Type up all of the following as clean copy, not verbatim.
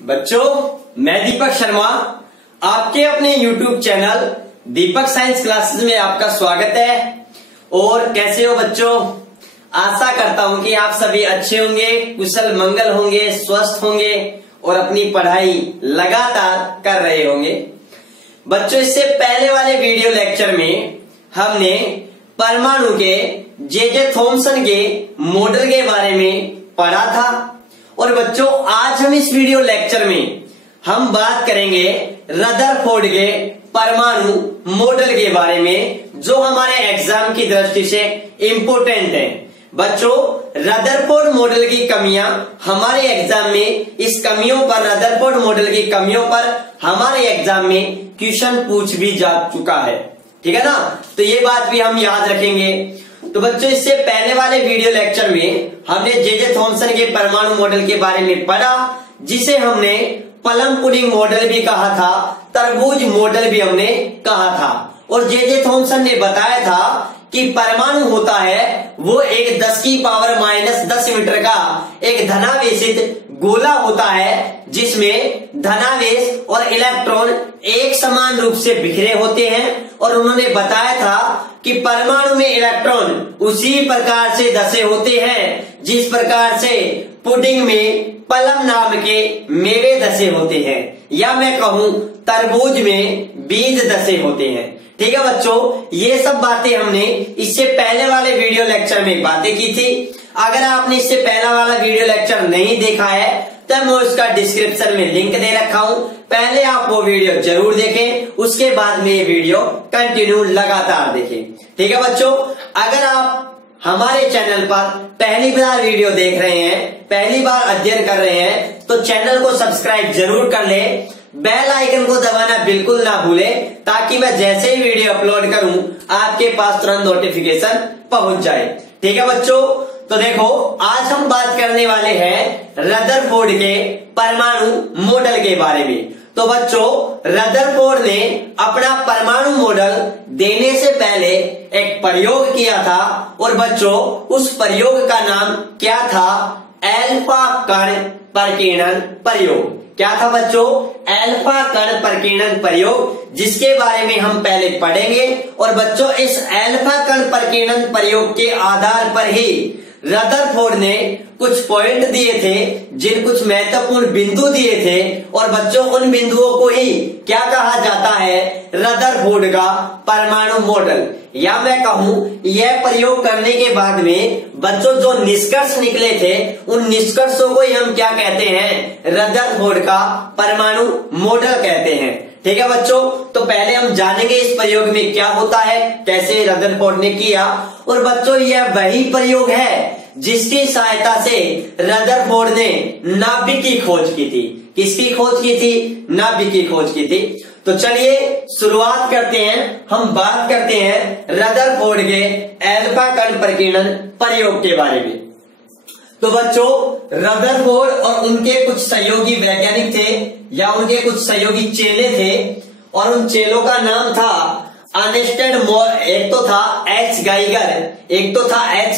बच्चों, मैं दीपक शर्मा आपके अपने YouTube चैनल दीपक साइंस क्लासेस में आपका स्वागत है। और कैसे हो बच्चों? आशा करता हूं कि आप सभी अच्छे होंगे, कुशल मंगल होंगे, स्वस्थ होंगे और अपनी पढ़ाई लगातार कर रहे होंगे। बच्चों, इससे पहले वाले वीडियो लेक्चर में हमने परमाणु के जे थॉमसन के मॉडल के बारे में पढ़ा था। और बच्चों, आज हम इस वीडियो लेक्चर में हम बात करेंगे रदरफोर्ड के परमाणु मॉडल के बारे में, जो हमारे एग्जाम की दृष्टि से इंपोर्टेंट है। बच्चों, रदरफोर्ड मॉडल की कमियां हमारे एग्जाम में, इस कमियों पर, रदरफोर्ड मॉडल की कमियों पर हमारे एग्जाम में क्वेश्चन पूछ भी जा चुका है। ठीक है ना? तो ये बात भी हम याद रखेंगे। तो बच्चों, इससे पहले वाले वीडियो लेक्चर में हमने जे थॉमसन के परमाणु मॉडल के बारे में पढ़ा, जिसे हमने प्लम पुडिंग मॉडल भी कहा था, तरबूज मॉडल भी हमने कहा था। और जे थॉमसन ने बताया था कि परमाणु होता है वो एक 10⁻⁻10 मीटर का एक धनावेशित गोला होता है, जिसमें धनावेश और इलेक्ट्रॉन एक समान रूप से बिखरे होते हैं। और उन्होंने बताया था कि परमाणु में इलेक्ट्रॉन उसी प्रकार से धसे होते हैं जिस प्रकार से पुडिंग में प्लम नाम के मेवे धसे होते हैं, या मैं कहूं तरबूज में बीज धसे होते हैं। ठीक है बच्चों, ये सब बातें हमने इससे पहले वाले वीडियो लेक्चर में बातें की थी। अगर आपने इससे पहला वाला वीडियो लेक्चर नहीं देखा है तो मैं उसका डिस्क्रिप्शन में लिंक दे रखा हूं, पहले आप वो वीडियो जरूर देखें, उसके बाद में ये वीडियो कंटिन्यू लगातार देखें। ठीक है बच्चों, अगर आप हमारे चैनल पर पहली बार वीडियो देख रहे हैं, पहली बार अध्ययन कर रहे हैं, तो चैनल को सब्सक्राइब जरूर कर ले, बेल आइकन को दबाना बिल्कुल ना भूले, ताकि मैं जैसे ही वीडियो अपलोड करूं आपके पास तुरंत नोटिफिकेशन पहुंच जाए। ठीक है बच्चों, तो देखो, आज हम बात करने वाले हैं रदरफोर्ड के परमाणु मॉडल के बारे में। तो बच्चों, रदरफोर्ड ने अपना परमाणु मॉडल देने से पहले एक प्रयोग किया था, और बच्चों उस प्रयोग का नाम क्या था? अल्फा कण प्रकीर्णन प्रयोग। क्या था बच्चों? अल्फा कण प्रकीर्णन प्रयोग, जिसके बारे में हम पहले पढ़ेंगे। और बच्चों, इस अल्फा कण प्रकीर्णन प्रयोग के आधार पर ही रदरफोर्ड ने कुछ पॉइंट दिए थे, कुछ महत्वपूर्ण बिंदु दिए थे। और बच्चों, उन बिंदुओं को ही क्या कहा जाता है? रदरफोर्ड का परमाणु मॉडल। या मैं कहूं, यह प्रयोग करने के बाद में बच्चों जो निष्कर्ष निकले थे, उन निष्कर्षों को ही हम क्या कहते हैं? रदरफोर्ड का परमाणु मॉडल कहते हैं। ठीक है बच्चों, तो पहले हम जानेंगे इस प्रयोग में क्या होता है, कैसे रदरफोर्ड ने किया। और बच्चों, यह वही प्रयोग है जिसकी सहायता से रदरफोर्ड ने नाभिक की खोज की थी। किसकी खोज की थी? नाभिक की खोज की थी। तो चलिए शुरुआत करते हैं, हम बात करते हैं रदरफोर्ड के अल्फा कण प्रकीर्णन प्रयोग के बारे में। तो बच्चों, रदरफोर्ड और उनके कुछ सहयोगी वैज्ञानिक थे, या उनके कुछ सहयोगी चेले थे, और उन चेलों का नाम था अर्नेस्टेड एक तो था एच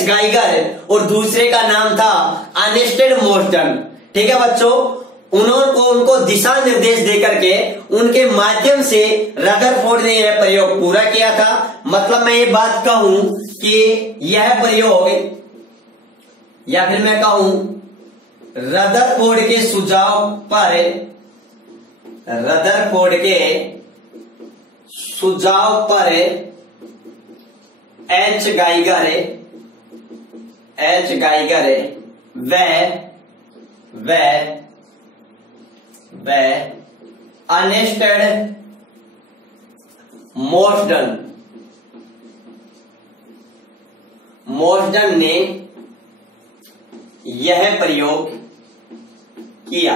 गाइगर, और दूसरे का नाम था अर्नेस्टेड मोर्टन। ठीक है बच्चों, उनको दिशा निर्देश देकर के उनके माध्यम से रदरफोर्ड ने यह प्रयोग पूरा किया था। मतलब मैं ये बात कहूं कि यह प्रयोग, या फिर मैं कहूं रदरफोर्ड के सुझाव पर, रदरफोर्ड के सुझाव पर एच गाइगर व अर्नेस्टेड मोर्टन ने यह प्रयोग किया।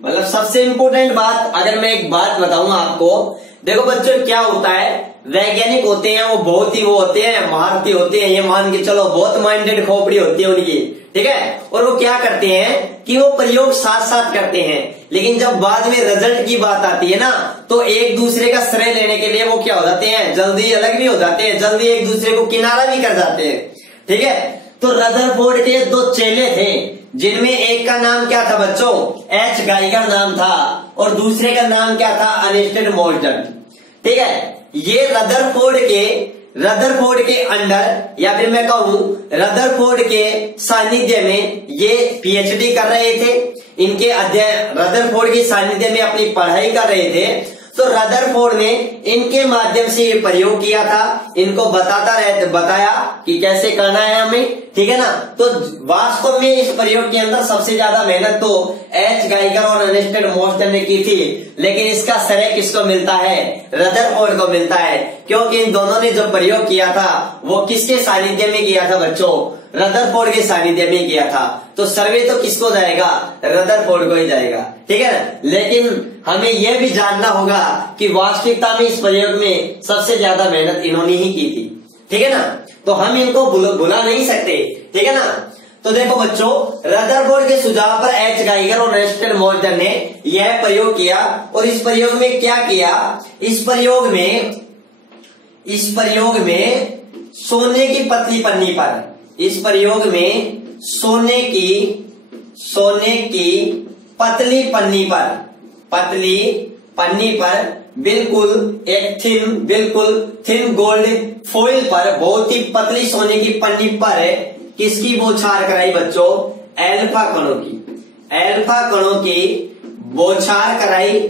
मतलब सबसे इंपॉर्टेंट बात, अगर मैं एक बात बताऊं आपको, देखो बच्चों, क्या होता है, वैज्ञानिक होते हैं वो बहुत ही होते हैं, महारथी होते हैं, ये मान के चलो बहुत माइंडेड खोपड़ी होती है उनकी। ठीक है, और वो क्या करते हैं कि वो प्रयोग साथ साथ करते हैं, लेकिन जब बाद में रिजल्ट की बात आती है ना, तो एक दूसरे का श्रेय लेने के लिए वो क्या हो जाते हैं? जल्दी अलग भी हो जाते हैं, जल्दी एक दूसरे को किनारा भी कर जाते हैं। ठीक है, तो रदरफोर्ड के दो चेले थे, जिनमें एक का नाम क्या था बच्चों, एच गाइगर नाम था, और दूसरे का नाम क्या था, अर्नेस्ट मोल्टन। ठीक है, ये रदरफोर्ड के अंडर, या फिर मैं कहूं रदरफोर्ड के सानिध्य में ये पीएचडी कर रहे थे। इनके अध्ययन रदरफोर्ड के सानिध्य में अपनी पढ़ाई कर रहे थे। तो रदरफोर्ड ने इनके माध्यम से ये प्रयोग किया था, इनको बताया कि कैसे करना है हमें। ठीक है ना। तो वास्तव में इस प्रयोग के अंदर सबसे ज्यादा मेहनत तो एच गाइगर और अर्नेस्ट मोल्टन ने की थी, लेकिन इसका श्रेय किसको मिलता है, रदरफोर्ड को मिलता है, क्योंकि इन दोनों ने जो प्रयोग किया था वो किसके सानिध्य में किया था बच्चों, रदरफोर्ड के सानिध्य में किया था। तो सर्वे तो किसको जाएगा, रदरफोर्ड को ही जाएगा। ठीक है ना। लेकिन हमें यह भी जानना होगा कि वास्तविकता में इस प्रयोग में सबसे ज्यादा मेहनत इन्होंने ही की थी। ठीक है ना। तो हम इनको भुला नहीं सकते। ठीक है ना। तो देखो बच्चों, रदरफोर्ड के सुझाव पर एच गाइगर और अर्नेस्ट मोल्टन ने यह प्रयोग किया, और इस प्रयोग में क्या किया, इस प्रयोग में सोने की पतली पन्नी पर, इस प्रयोग में सोने की पतली पन्नी पर बिल्कुल थिन गोल्ड फॉइल पर, बहुत ही पतली सोने की पन्नी पर किसकी बौछार कराई बच्चों, एल्फा कणों की बौछार कराई,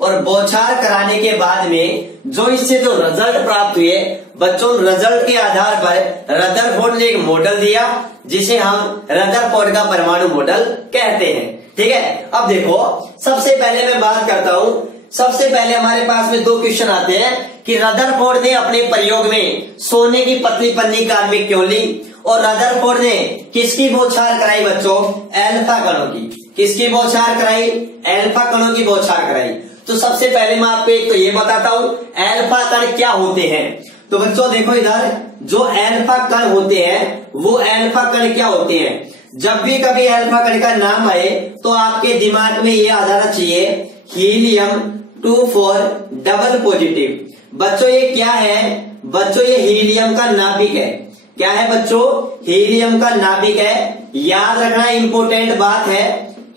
और बौछार कराने के बाद में जो इससे जो रिजल्ट प्राप्त हुए बच्चों, रिजल्ट के आधार पर रदरफोर्ड ने एक मॉडल दिया जिसे हम रदरफोर्ड का परमाणु मॉडल कहते हैं। ठीक है। अब देखो, सबसे पहले मैं बात करता हूं, सबसे पहले हमारे पास में दो क्वेश्चन आते हैं कि रदरफोर्ड ने अपने प्रयोग में सोने की पतली पन्नी काम में क्यों ली, और रदरफोर्ड ने किसकी बौछार कराई बच्चों, एल्फा कणों की। किसकी बौछार कराई, एल्फा कणों की बौछार कराई। तो सबसे पहले मैं आपको एक तो ये बताता हूं एल्फा कण क्या होते हैं। तो बच्चों देखो इधर, जो एल्फा कण होते हैं वो एल्फा कण क्या होते हैं, जब भी कभी एल्फा कण का नाम आए तो आपके दिमाग में ये आ जाना चाहिए, हीलियम 2,4 डबल पॉजिटिव। बच्चों ये क्या है, बच्चों ये हीलियम का नाभिक है। क्या है बच्चों, हीलियम का नाभिक है। याद रखना इंपॉर्टेंट बात है,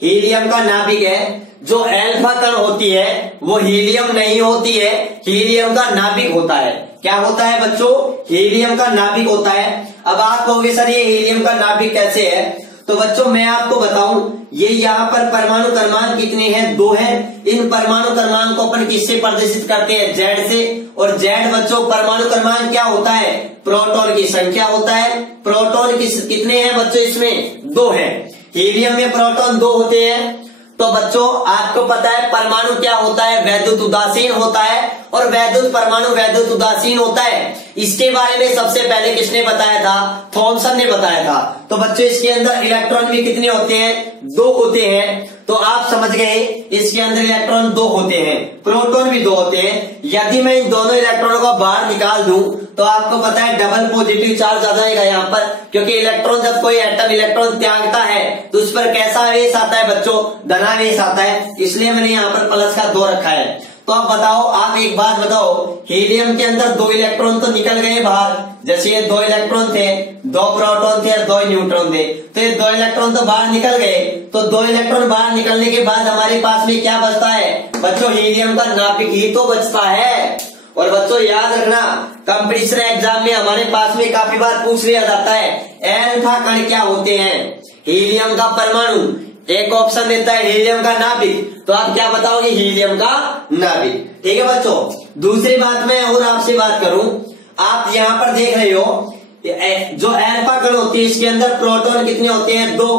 हीलियम का नाभिक है। जो एल्फा कण होती है वो हीलियम नहीं होती है, हीलियम का नाभिक होता है। क्या होता है बच्चों, हीलियम का नाभिक होता है। अब आप कहोगे सर ये हीलियम का नाभिक कैसे है, तो बच्चों मैं आपको बताऊं, ये यहाँ पर परमाणु क्रमांक कितने हैं, 2 हैं। इन परमाणु क्रमांक को अपन किससे प्रदर्शित करते हैं, जेड से। और जेड बच्चों परमाणु क्रमांक क्या होता है, प्रोटॉन की संख्या होता है। प्रोटॉन कितने हैं बच्चों, इसमें 2 हैं। हीलियम में प्रोटॉन 2 होते हैं। तो बच्चों आपको पता है परमाणु क्या होता है, वैद्युत उदासीन होता है, और वैद्युत परमाणु वैद्युत उदासीन होता है। इसके बारे में सबसे पहले किसने बताया था, थॉमसन ने बताया था। तो बच्चों इसके अंदर इलेक्ट्रॉन भी कितने होते हैं, 2 होते हैं। तो आप समझ गए इसके अंदर इलेक्ट्रॉन 2 होते हैं, प्रोटॉन भी 2 होते हैं। यदि मैं इन दोनों इलेक्ट्रॉनों को बाहर निकाल दूं तो आपको पता है डबल पॉजिटिव चार्ज आ जाएगा यहाँ पर, क्योंकि इलेक्ट्रॉन जब कोई एटम इलेक्ट्रॉन त्यागता है तो उस पर कैसा आवेश आता है बच्चों, धनावेश आता है। इसलिए मैंने यहाँ पर प्लस का 2 रखा है। तो अब बताओ, आप एक बात बताओ, हीलियम के अंदर 2 इलेक्ट्रॉन तो निकल गए बाहर, जैसे ये 2 इलेक्ट्रॉन थे, 2 प्रोटॉन थे और 2 न्यूट्रॉन थे। तो ये 2 इलेक्ट्रॉन तो बाहर निकल गए। तो 2 इलेक्ट्रॉन बाहर निकलने के बाद हमारे पास में क्या बचता है बच्चों, हीलियम का नाभिक ही तो बचता है। और बच्चों याद रखना, कंपटीशन एग्जाम में हमारे पास में काफी बार पूछ लिया जाता है एल्फा कण क्या होते हैं, हीलियम का परमाणु, एक ऑप्शन देता है हीलियम का नाभिक। तो आप क्या बताओगे, हीलियम का नाभिक। ठीक है बच्चों। दूसरी बात मैं और आपसे बात करूं, आप यहाँ पर देख रहे हो जो एल्फा कण होती है इसके अंदर प्रोटॉन कितने होते हैं, 2,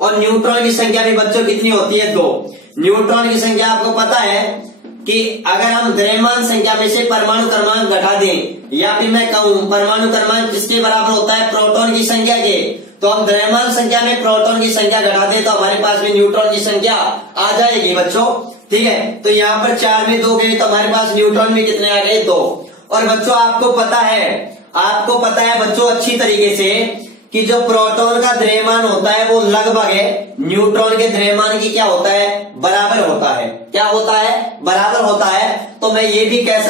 और न्यूट्रॉन की संख्या भी बच्चों कितनी होती है, 2। न्यूट्रॉन की संख्या आपको पता है कि अगर हम द्रव्यमान संख्या में से परमाणु क्रमांक घटा दें, या फिर मैं कहूं परमाणु क्रमांक किसके बराबर होता है, प्रोटॉन की संख्या के, तो हम द्रव्यमान संख्या में प्रोटॉन की संख्या घटा दें तो हमारे पास में न्यूट्रॉन की संख्या आ जाएगी बच्चों। ठीक है। तो यहाँ पर 4 में 2 गए तो हमारे पास न्यूट्रॉन में कितने आ गए, 2। और बच्चों आपको पता है बच्चों अच्छी तरीके से कि जो प्रोटॉन का द्रव्यमान होता है वो लगभग न्यूट्रॉन के द्रव्यमान की क्या होता है, बराबर होता है। क्या होता है, बराबर होता है। तो मैं ये भी कह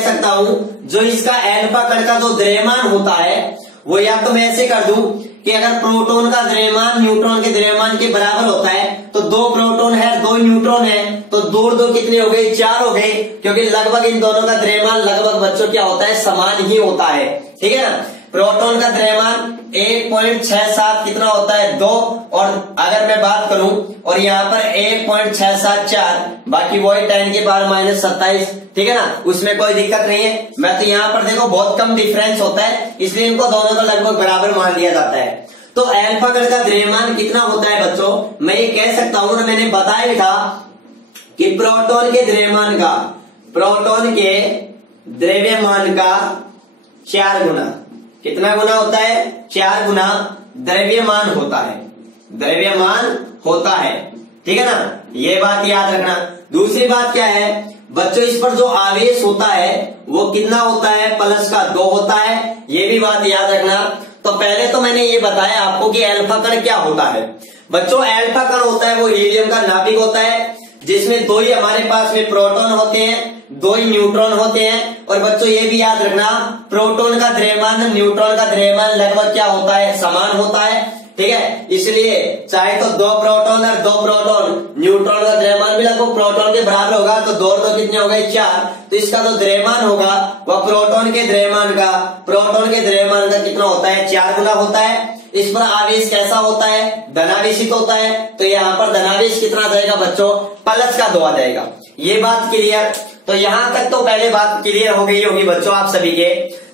सकता हूं जो इसका एल्फा कण का जो द्रव्यमान होता है वो या तो मैं ऐसे कर दूं कि अगर प्रोटॉन का द्रव्यमान न्यूट्रॉन के द्रव्यमान के बराबर होता है तो 2 प्रोटॉन है 2 न्यूट्रॉन है, तो 2 कितने हो गए, 4 हो गए, क्योंकि लगभग इन दोनों का द्रव्यमान लगभग बच्चों क्या होता है, समान ही होता है। ठीक है ना। प्रोटॉन का द्रव्यमान 1.67 कितना होता है, 2, और अगर मैं बात करूं और यहाँ पर 1.674, बाकी वही 10 के पावर -27, ठीक है ना, उसमें कोई दिक्कत नहीं है। मैं तो यहाँ पर देखो बहुत कम डिफरेंस होता है, इसलिए इनको दोनों को लगभग बराबर मान लिया जाता है। तो अल्फा कण का द्रव्यमान कितना होता है बच्चों, मैं ये कह सकता हूं ना, मैंने बताया भी था कि प्रोटॉन के द्रव्यमान का 4 गुना, कितना गुना होता है, 4 गुना द्रव्यमान होता है। ठीक है ना, ये बात याद रखना। दूसरी बात क्या है बच्चों, इस पर जो आवेश होता है वो कितना होता है, +2 होता है, ये भी बात याद रखना। तो पहले तो मैंने ये बताया आपको कि अल्फा कण क्या होता है बच्चों। अल्फा कण होता है वो हीलियम का नाभिक होता है, जिसमें 2 ही हमारे पास में प्रोटॉन होते हैं, 2 ही न्यूट्रॉन होते हैं। और बच्चों ये भी याद रखना, प्रोटॉन का द्रव्यमान न्यूट्रॉन का द्रव्यमान लगभग क्या होता है, समान होता है। ठीक है, इसलिए चाहे तो 2 प्रोटॉन और 2 प्रोटॉन, न्यूट्रॉन का द्रव्यमान भी लगभग प्रोटॉन के बराबर होगा, तो 2 और 2 कितने हो गए, 4। तो इसका जो द्रव्यमान होगा वह प्रोटॉन के द्रव्यमान का कितना होता है, 4 गुना होता है। इस पर आवेश कैसा होता है, धनावेशित होता है, तो यहाँ पर धनावेश कितना आ जाएगा बच्चों, +2 आ जाएगा। ये बात क्लियर। तो यहां तक तो पहले बात क्लियर हो गई होगी बच्चों आप सभी के।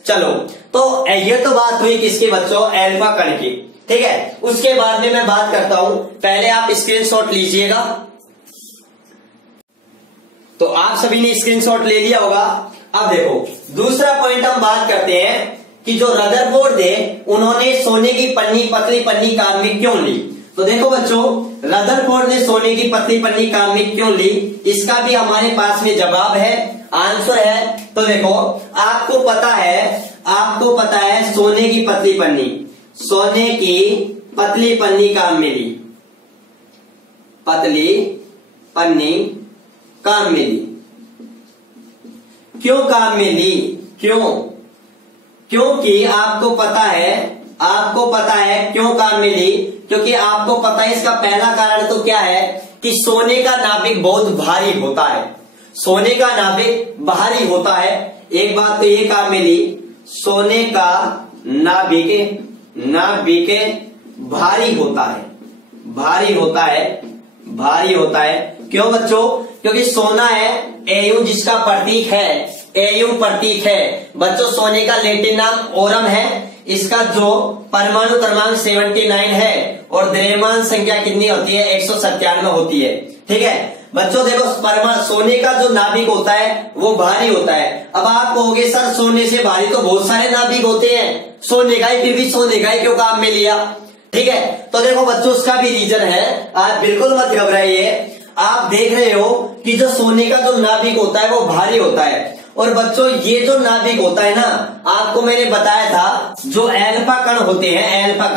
चलो, तो ये तो बात हुई किसकी बच्चों, अल्फा कण की। ठीक है, उसके बाद में मैं बात करता हूं, पहले आप स्क्रीनशॉट लीजिएगा। तो आप सभी ने स्क्रीनशॉट ले लिया होगा। अब देखो दूसरा पॉइंट हम बात करते हैं कि जो रदरफोर्ड थे उन्होंने सोने की पतली पन्नी काम में क्यों ली। तो देखो बच्चों, रदरफोर्ड ने सोने की पतली पन्नी काम में क्यों ली, इसका भी हमारे पास में जवाब है, आंसर है। तो देखो आपको पता है सोने की पतली पन्नी काम में ली, क्यों काम में ली, क्योंकि आपको पता है क्यों काम में ली, क्योंकि आपको पता है इसका पहला कारण तो क्या है कि सोने का नाभिक बहुत भारी होता है, एक बात तो ये काम में ली, सोने का नाभिक भारी होता है। क्यों बच्चों, क्योंकि सोना है Au जिसका प्रतीक है बच्चों, सोने का लैटिन नाम ओरम है, इसका जो परमाणु क्रमांक 79 है और द्रव्यमान संख्या कितनी होती है, 197 होती है। ठीक है बच्चों, देखो सोने का जो नाभिक होता है वो भारी होता है। अब आप कहोगे सर सोने से भारी तो बहुत सारे नाभिक होते हैं, सोने का ही क्यों काम में लिया। ठीक है, तो देखो बच्चों उसका भी रीजन है, आप बिल्कुल मत घबराइए। आप देख रहे हो कि जो सोने का जो नाभिक होता है वो भारी होता है, और बच्चों ये जो नाभिक होता है ना, आपको मैंने बताया था जो अल्फा कण होते हैं, अल्फा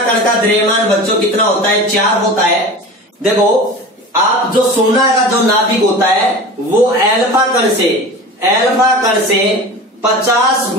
कण का द्रव्यमान बच्चों कितना होता है, 4 होता है। देखो आप जो सोना का जो नाभिक होता है वो अल्फा कण से 50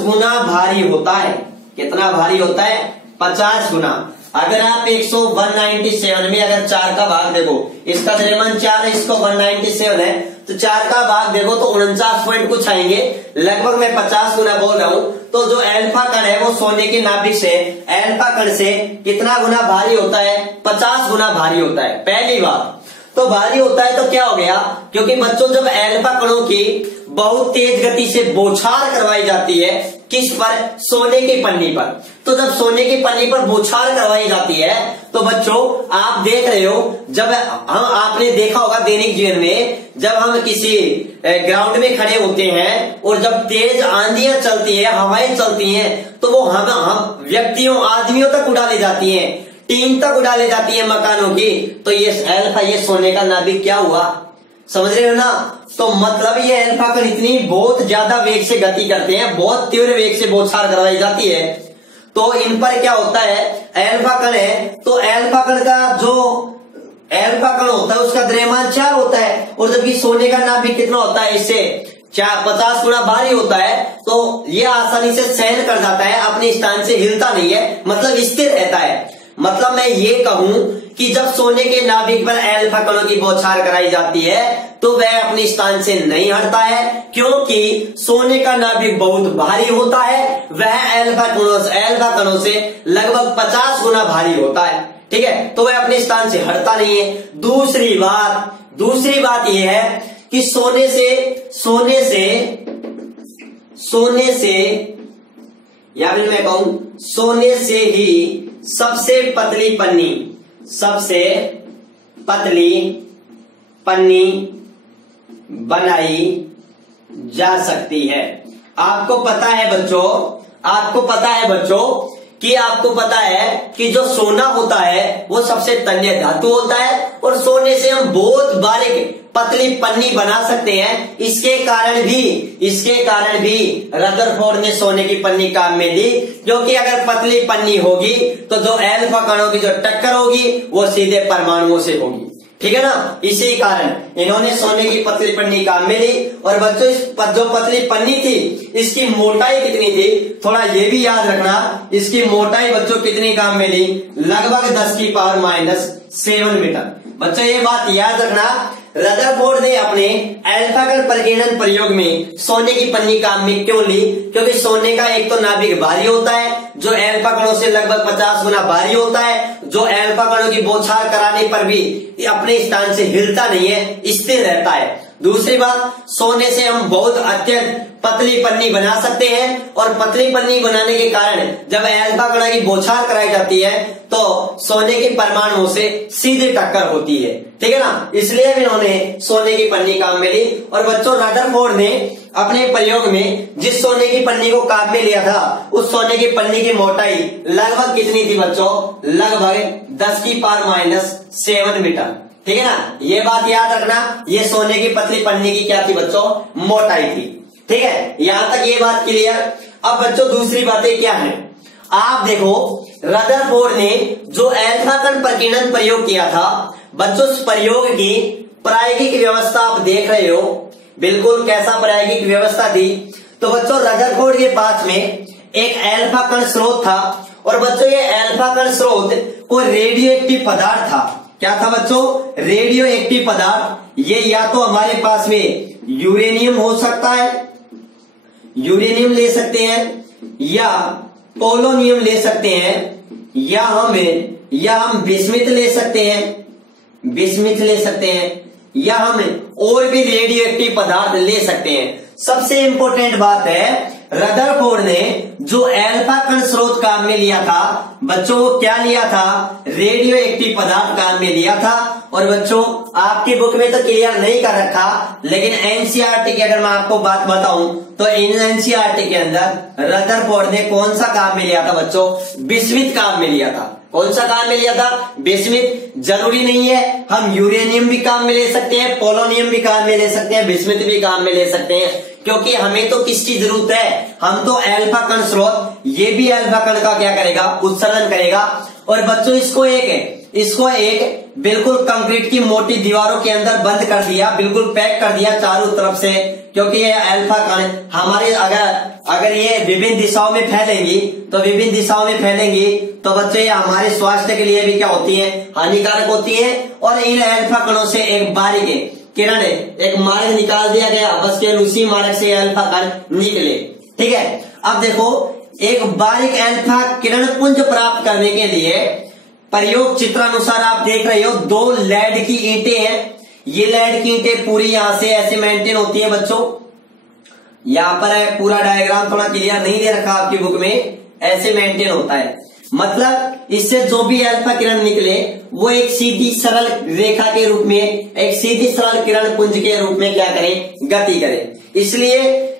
गुना भारी होता है। कितना भारी होता है, 50 गुना। अगर आप 197 में अगर 4 का भाग देखो, इसका द्रव्यमान 4 है, इसको 197 है, तो 4 का भाग देखो तो 49 पॉइंट कुछ आएंगे, लगभग मैं 50 गुना बोल रहा हूं। तो जो अल्फा कण है वो सोने के नाभिक से अल्फा कण से कितना गुना भारी होता है, 50 गुना भारी होता है। पहली बात तो भारी होता है तो क्या हो गया, क्योंकि बच्चों जब अल्फा कणों की बहुत तेज गति से बौछार करवाई जाती है, किस पर, सोने की पन्नी पर। तो जब सोने की पन्नी पर बौछार करवाई जाती है तो बच्चों आप देख रहे हो, जब आपने देखा होगा दैनिक जीवन में, जब हम किसी ग्राउंड में खड़े होते हैं और जब तेज आंधियां चलती है, हवाएं चलती हैं, तो वो हम व्यक्तियों आदमियों तक उड़ा ले जाती हैं, टीन तक उड़ा ले जाती है मकानों की। तो ये अल्फा, ये सोने का नाभिक क्या हुआ, समझ रहे हो ना। तो मतलब ये अल्फा कण इतनी बहुत ज्यादा वेग से गति करते हैं, बहुत तीव्र वेग से बौछार करवाई जाती है, तो इन पर क्या होता है, अल्फा कण है, तो अल्फा कण का जो अल्फा कण होता है उसका द्रव्यमान 4 होता है, और जबकि सोने का नाभिक कितना होता है, इससे 50 गुना भारी होता है, तो ये आसानी से सहन कर जाता है, अपने स्थान से हिलता नहीं है, मतलब स्थिर रहता है। मतलब मैं ये कहूं कि जब सोने के नाभिक पर अल्फा कणों की बौछार कराई जाती है तो वह अपने स्थान से नहीं हटता है, क्योंकि सोने का नाभिक बहुत भारी होता है, वह अल्फा कणों से लगभग 50 गुना भारी होता है। ठीक है, तो वह अपने स्थान से हटता नहीं है। दूसरी बात यह है कि सोने से या फिर मैं कहूं सोने से ही सबसे पतली पन्नी बनाई जा सकती है। आपको पता है बच्चों कि जो सोना होता है वो सबसे तन्य धातु होता है, और सोने से हम बहुत बारीक पतली पन्नी बना सकते हैं। इसके कारण भी रदरफोर्ड ने सोने की पन्नी काम में ली, क्योंकि अगर पतली पन्नी होगी तो जो अल्फा कणों की जो टक्कर होगी वो सीधे परमाणुओं से होगी। ठीक है ना, इसी कारण इन्होंने सोने की पतली पन्नी काम में ली। और बच्चों इस जो पतली पन्नी थी इसकी मोटाई कितनी थी, थोड़ा ये भी याद रखना, इसकी मोटाई बच्चों कितनी काम में ली, लगभग 10⁻⁷ मीटर। बच्चों ये बात याद रखना, रदरफोर्ड ने अपने अल्फा कण परिकीर्णन प्रयोग में सोने की पन्नी काम में क्यों ली, क्योंकि सोने का एक तो नाभिक भारी होता है जो अल्फा कणों से लगभग 50 गुना भारी होता है, जो अल्फा कणों की बौछार कराने पर भी अपने स्थान से हिलता नहीं है, स्थिर रहता है। दूसरी बात, सोने से हम बहुत अत्यंत पतली पन्नी बना सकते हैं, और पतली पन्नी बनाने के कारण जब अल्फा कण की बौछार कराई जाती है तो सोने के परमाणुओं से सीधे टक्कर होती है। ठीक है ना, इसलिए इन्होंने सोने की पन्नी काम में ली। और बच्चों रदरफोर्ड ने अपने प्रयोग में जिस सोने की पन्नी को काम में लिया था उस सोने की पन्नी की मोटाई लगभग कितनी थी बच्चों, लगभग 10⁻⁷ मीटर। ठीक है ना, ये बात याद रखना, ये सोने की पतली पन्नी की क्या थी बच्चों, मोटाई थी। ठीक है, यहां तक ये बात क्लियर। अब बच्चों दूसरी बातें क्या है, आप देखो रदरफोर्ड ने जो अल्फा कण परिकीर्णन प्रयोग किया था, बच्चों उस प्रयोग की प्रायोगिक व्यवस्था आप देख रहे हो, बिल्कुल कैसा प्रायोगिक व्यवस्था थी। तो बच्चों रदरफोर्ड के पास में एक अल्फा कण स्रोत था, और बच्चों ये अल्फा कण स्रोत कोई रेडियो एक्टिव पदार्थ था। क्या था बच्चों, रेडियो एक्टिव पदार्थ। ये या तो हमारे पास में यूरेनियम हो सकता है, यूरेनियम ले सकते हैं, या पोलोनियम ले सकते हैं, या हम बिस्मिथ ले सकते हैं, या हम और भी रेडियो एक्टिव पदार्थ ले सकते हैं। सबसे इंपॉर्टेंट बात है, रदरफोर्ड ने जो अल्फा कण स्रोत काम में लिया था बच्चों, वो क्या लिया था, रेडियो एक्टिव पदार्थ काम में लिया था। और बच्चों आपकी बुक में तो क्लियर नहीं कर रखा, लेकिन एनसीईआरटी की अगर मैं आपको बात बताऊं तो इन एनसीईआरटी के अंदर रदरफोर्ड ने कौन सा काम में लिया था बच्चों, बिस्मिथ काम में लिया था। कौन सा काम में लिया था, बिस्मिथ। जरूरी नहीं है, हम यूरेनियम भी काम में ले सकते हैं, पोलोनियम भी काम में ले सकते हैं, बिस्मिथ भी काम में ले सकते हैं, क्योंकि हमें तो किसकी जरूरत है, हम तो अल्फा कण स्रोत, ये भी अल्फा कण का क्या करेगा, उत्सर्जन करेगा। और बच्चों इसको एक बिल्कुल कंक्रीट की मोटी दीवारों के अंदर बंद कर दिया, बिल्कुल पैक कर दिया चारों तरफ से, क्योंकि ये अल्फा कण हमारे अगर ये विभिन्न दिशाओं में फैलेंगी तो बच्चों ये हमारे स्वास्थ्य के लिए भी क्या होती है, हानिकारक होती है। और इन अल्फा कणों से एक बारीक किरण एक मार्ग निकाल दिया गया, बस केवल उसी मार्ग से अल्फा कण निकले। ठीक है, अब देखो एक बारीक अल्फा किरण पुंज प्राप्त करने के लिए प्रयोग चित्रानुसार आप देख रहे हो, 2 लेड की ईंटें हैं। ये लेड की ईंटें पूरी यहां से ऐसे मेंटेन होती है बच्चों, यहां पर है, पूरा डायग्राम थोड़ा क्लियर नहीं दे रखा आपकी बुक में, ऐसे मेंटेन होता है। मतलब इससे जो भी अल्फा किरण निकले वो एक सीधी सरल रेखा के रूप में, एक सीधी सरल किरण पुंज के रूप में क्या करें, गति करें। इसलिए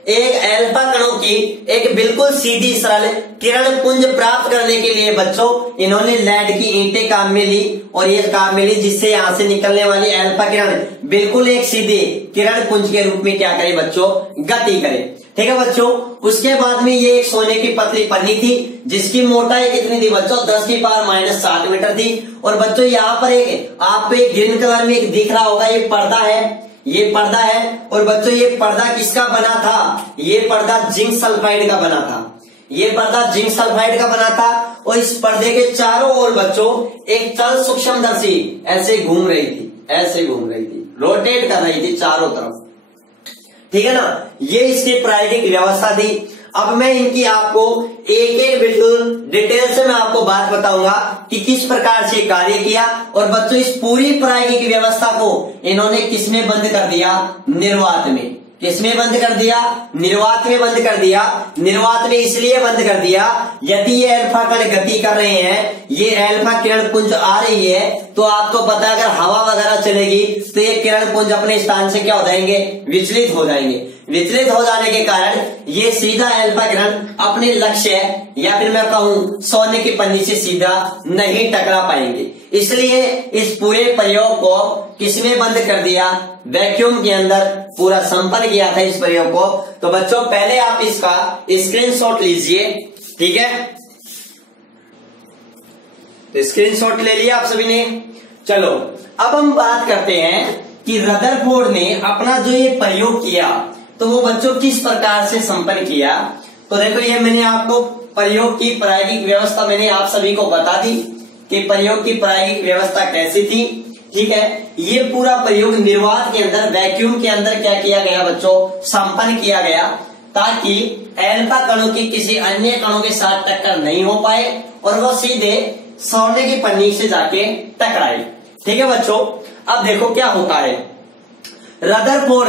एक अल्फा कणों की एक बिल्कुल सीधी सरल किरण पुंज प्राप्त करने के लिए बच्चों इन्होंने लेड की ईंटें काम में ली, और ये काम में ली जिससे यहां से निकलने वाली अल्फा किरण बिल्कुल एक सीधी किरण पुंज के रूप में क्या करे बच्चों, गति करे। ठीक है बच्चों, उसके बाद में ये एक सोने की पतली पन्नी थी जिसकी मोटाई कितनी थी बच्चों, 10⁻⁷ मीटर थी। और बच्चों यहाँ पर एक आपको एक ग्रीन कलर में एक दिख रहा होगा, ये पर्दा है, ये पर्दा है और बच्चों ये पर्दा किसका बना था, ये पर्दा जिंक सल्फाइड का बना था, ये पर्दा जिंक सल्फाइड का बना था। और इस पर्दे के चारों ओर बच्चों एक चल सूक्ष्मदर्शी ऐसे घूम रही थी, ऐसे घूम रही थी, रोटेट कर रही थी चारों तरफ, ठीक है ना। ये इसकी प्रायोगिक व्यवस्था थी। अब मैं इनकी आपको एक एक बिल्कुल डिटेल से मैं आपको बात बताऊंगा कि किस प्रकार से कार्य किया। और बच्चों इस पूरी प्रायोगिक व्यवस्था को इन्होंने किसमें बंद कर दिया, निर्वात में। किसमें बंद कर दिया, निर्वात में बंद कर दिया। निर्वात में इसलिए बंद कर दिया, यदि ये अल्फा कण गति कर रहे हैं, ये अल्फा किरण पुंज आ रही है, तो आपको पता है अगर हवा वगैरह चलेगी तो ये किरण पुंज अपने स्थान से क्या हो जाएंगे, विचलित हो जाएंगे। विचलित हो जाने के कारण ये सीधा अल्फा किरण अपने लक्ष्य या फिर मैं कहूं सोने की पन्नी से सीधा नहीं टकरा पाएंगे। इसलिए इस पूरे प्रयोग को किसमें बंद कर दिया, वैक्यूम के अंदर पूरा संपन्न किया था इस प्रयोग को। तो बच्चों पहले आप इसका स्क्रीनशॉट लीजिए, ठीक है। तो स्क्रीनशॉट ले लिया आप सभी ने। चलो अब हम बात करते हैं कि रदरफोर्ड ने अपना जो ये प्रयोग किया तो वो बच्चों किस प्रकार से संपन्न किया। तो देखो ये मैंने आपको प्रयोग की प्रायोगिक व्यवस्था मैंने आप सभी को बता दी कि प्रयोग की प्रायोगिक व्यवस्था कैसी थी, ठीक है। ये पूरा प्रयोग निर्वात के अंदर वैक्यूम के अंदर क्या किया गया बच्चों, संपन्न किया गया, ताकि अल्फा कणों की किसी अन्य कणों के साथ टक्कर नहीं हो पाए और वो सीधे सोने की पन्नी से जाके टकराए, ठीक है बच्चों। अब देखो क्या होता है, रदरफोर्ड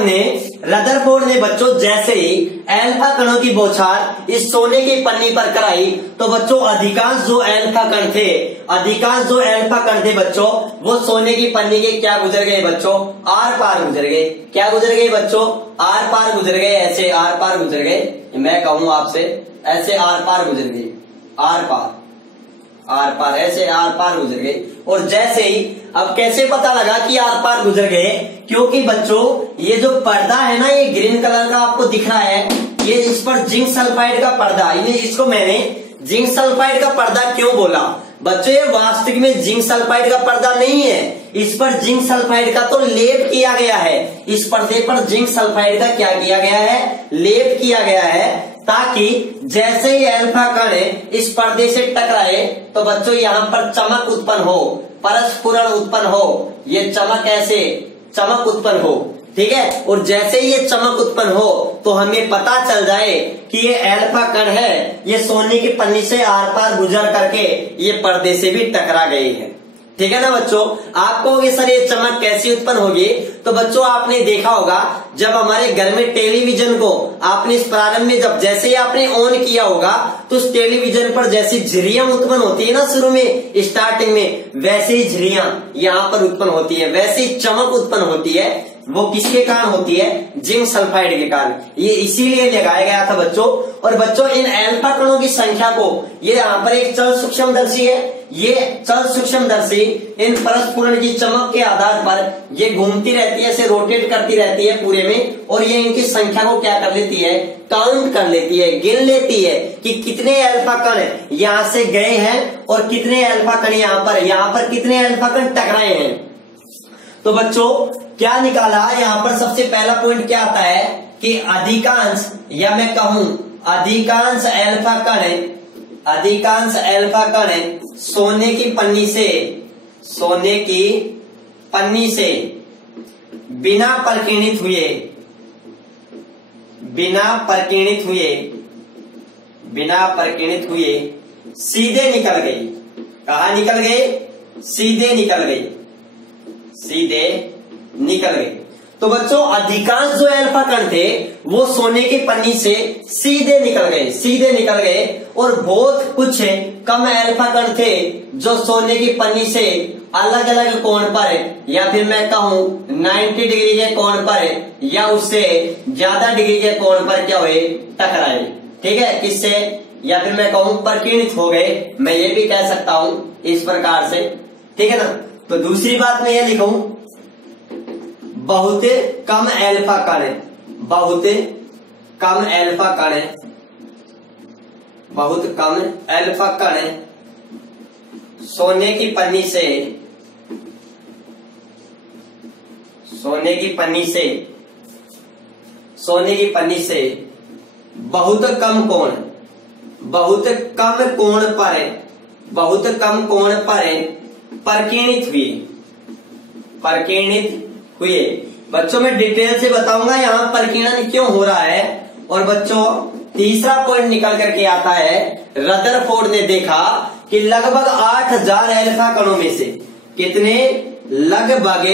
ने बच्चों जैसे ही अल्फा कणों की बौछार इस सोने की पन्नी पर कराई तो बच्चों अधिकांश जो अल्फा कण थे बच्चों वो सोने की पन्नी के क्या गुजर गए बच्चों, आर पार गुजर गए। क्या गुजर गए बच्चों, आर पार गुजर गए, ऐसे आर पार गुजर गए। मैं कहूं आपसे ऐसे आर पार गुजर गए, आर पार ऐसे आर पार गुजर गए। और जैसे ही अब कैसे पता लगा कि आर पार गुजर गए, क्योंकि बच्चों ये जो पर्दा है ना, ये ग्रीन कलर का आपको दिख रहा है, ये इस पर जिंक सल्फाइड का पर्दा, इसको मैंने जिंक सल्फाइड का पर्दा क्यों बोला बच्चों, ये वास्तविक में जिंक सल्फाइड का पर्दा नहीं है, इस पर जिंक सल्फाइड का तो लेप किया गया है। इस पर्दे पर जिंक सल्फाइड का क्या किया गया है, लेप किया गया है, ताकि जैसे ही अल्फा कण इस पर्दे से टकराए तो बच्चों यहाँ पर चमक उत्पन्न हो, परस्फुरण उत्पन्न हो, ये चमक ऐसे चमक उत्पन्न हो, ठीक है। और जैसे ही ये चमक उत्पन्न हो तो हमें पता चल जाए कि ये अल्फा कण है, ये सोने की पन्नी से आर पार गुजर करके ये पर्दे से भी टकरा गए हैं, ठीक है ना बच्चों। आपको ये सर ये चमक कैसी उत्पन्न होगी, तो बच्चों आपने देखा होगा जब हमारे घर में टेलीविजन को आपने इस प्रारंभ में जब जैसे ही आपने ऑन किया होगा तो उस टेलीविजन पर जैसी झिरियां उत्पन्न होती है ना शुरू में स्टार्टिंग में, वैसे ही झिरियां यहाँ पर उत्पन्न होती है, वैसे ही चमक उत्पन्न होती है। वो किसके कारण होती है, जिंक सल्फाइड के कारण। ये इसीलिए लगाया गया था बच्चों। और बच्चों इन अल्फा कणों की संख्या को, ये यहाँ पर एक चल सूक्ष्मदर्शी है, ये चल सूक्ष्मदर्शी इन परस्फुरण की चमक के आधार पर ये घूमती रहती है, ऐसे रोटेट करती रहती है पूरे में, और ये इनकी संख्या को क्या कर लेती है, काउंट कर लेती है, गिन लेती है कि कितने अल्फा कण यहाँ से गए हैं और कितने अल्फा कण यहाँ पर कितने अल्फा कण टकराए हैं। तो बच्चों क्या निकाला, यहाँ पर सबसे पहला पॉइंट क्या आता है कि अधिकांश या मैं कहूं अधिकांश अल्फा कण सोने की पन्नी से बिना परिकीर्णित हुए सीधे निकल गई। कहा निकल गए, सीधे निकल गए। तो बच्चों अधिकांश जो अल्फा कण थे वो सोने की पन्नी से सीधे निकल गए और बहुत कुछ कम अल्फा कण थे जो सोने की पन्नी से अलग अलग कोण पर या फिर मैं कहूं 90 डिग्री के कोण पर या उससे ज्यादा डिग्री के कोण पर क्या हुए, टकराए, ठीक है, किससे, या फिर मैं कहूं परिकीर्णित हो गए, मैं ये भी कह सकता हूं इस प्रकार से, ठीक है ना। तो दूसरी बात मैं ये लिखूं, बहुत कम अल्फा कण सोने की सोने की पन्नी से बहुत कम कोण पर परिकीर्णित हुए। बच्चों में डिटेल से बताऊंगा यहाँ परिकीर्णन क्यों हो रहा है। और बच्चों तीसरा पॉइंट निकल करके आता है, रदरफोर्ड ने देखा कि लगभग 8000 एल्फा कणों में से कितने, लगभग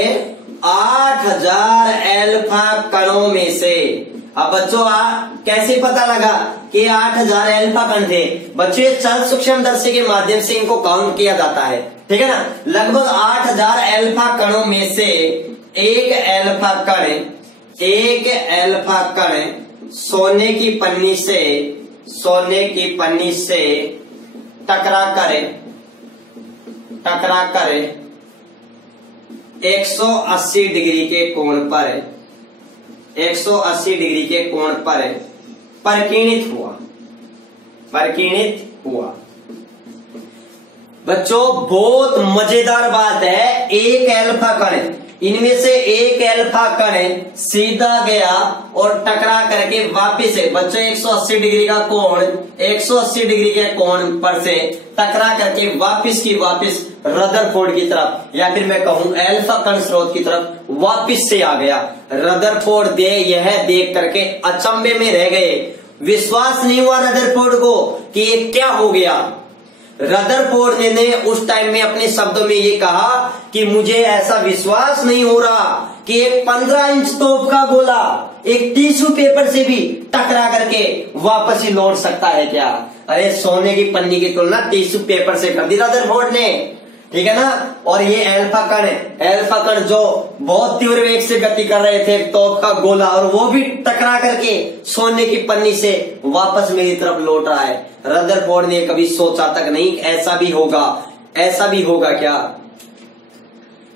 8000 एल्फा कणों में से। अब बच्चों कैसे पता लगा कि 8000 एल्फा कण थे? बच्चों ये चल सूक्ष्मदर्शी के माध्यम से इनको काउंट किया जाता है, ठीक है ना। लगभग 8000 एल्फा कणों में से एक एल्फा कण सोने की पन्नी से टकरा कर 180 डिग्री के कोण पर परिकीर्णित हुआ। बच्चों बहुत मजेदार बात है, एक एल्फा कण, इनमें से एक एल्फा कण सीधा गया और टकरा करके वापिस है। बच्चों 180 डिग्री का कोण, 180 डिग्री के कोण पर से टकरा करके वापिस रदरफोर्ड की तरफ, या फिर मैं कहूं एल्फा कण स्रोत की तरफ वापिस से आ गया। रदरफोर्ड यह देख करके अचंभे में रह गए, विश्वास नहीं हुआ रदरफोर्ड को कि ये क्या हो गया। रदरफोर्ड ने उस टाइम में अपने शब्दों में ये कहा कि मुझे ऐसा विश्वास नहीं हो रहा कि एक 15 इंच तोप का गोला एक टिश्यू पेपर से भी टकरा करके वापस ही लौट सकता है क्या। अरे सोने की पन्नी की तुलना टिश्यू पेपर से कर दी रदरफोर्ड ने, ठीक है ना। और ये एल्फा कण जो बहुत तीव्र वेग से गति कर रहे थे, तोप का गोला, और वो भी टकरा करके सोने की पन्नी से वापस मेरी तरफ लौट रहा है। रदरफोर्ड ने कभी सोचा तक नहीं ऐसा भी होगा क्या।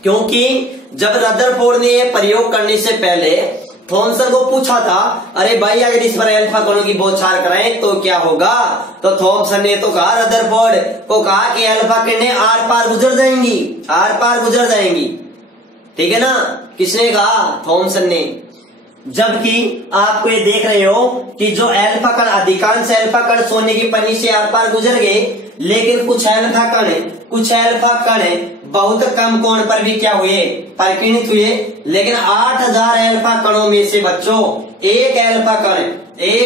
क्योंकि जब रदरफोर्ड ने ये प्रयोग करने से पहले थॉमसन को पूछा था, अरे भाई अगर इस पर एल्फा कणों की बौछार कराएं तो क्या होगा, तो थॉमसन ने तो कहा, रदरफोर्ड को कहा कि एल्फा किरणें आर पार गुजर जाएंगी, ठीक है ना। किसने कहा? थॉमसन ने। जबकि आपको ये देख रहे हो कि जो एल्फा कण, अधिकांश एल्फा कण सोने की पन्नी से आर पार गुजर गए, लेकिन कुछ एल्फा कण बहुत कम कोण पर भी क्या हुए, परिकीर्णित हुए। लेकिन 8000 एल्फा कणों में से बच्चों एक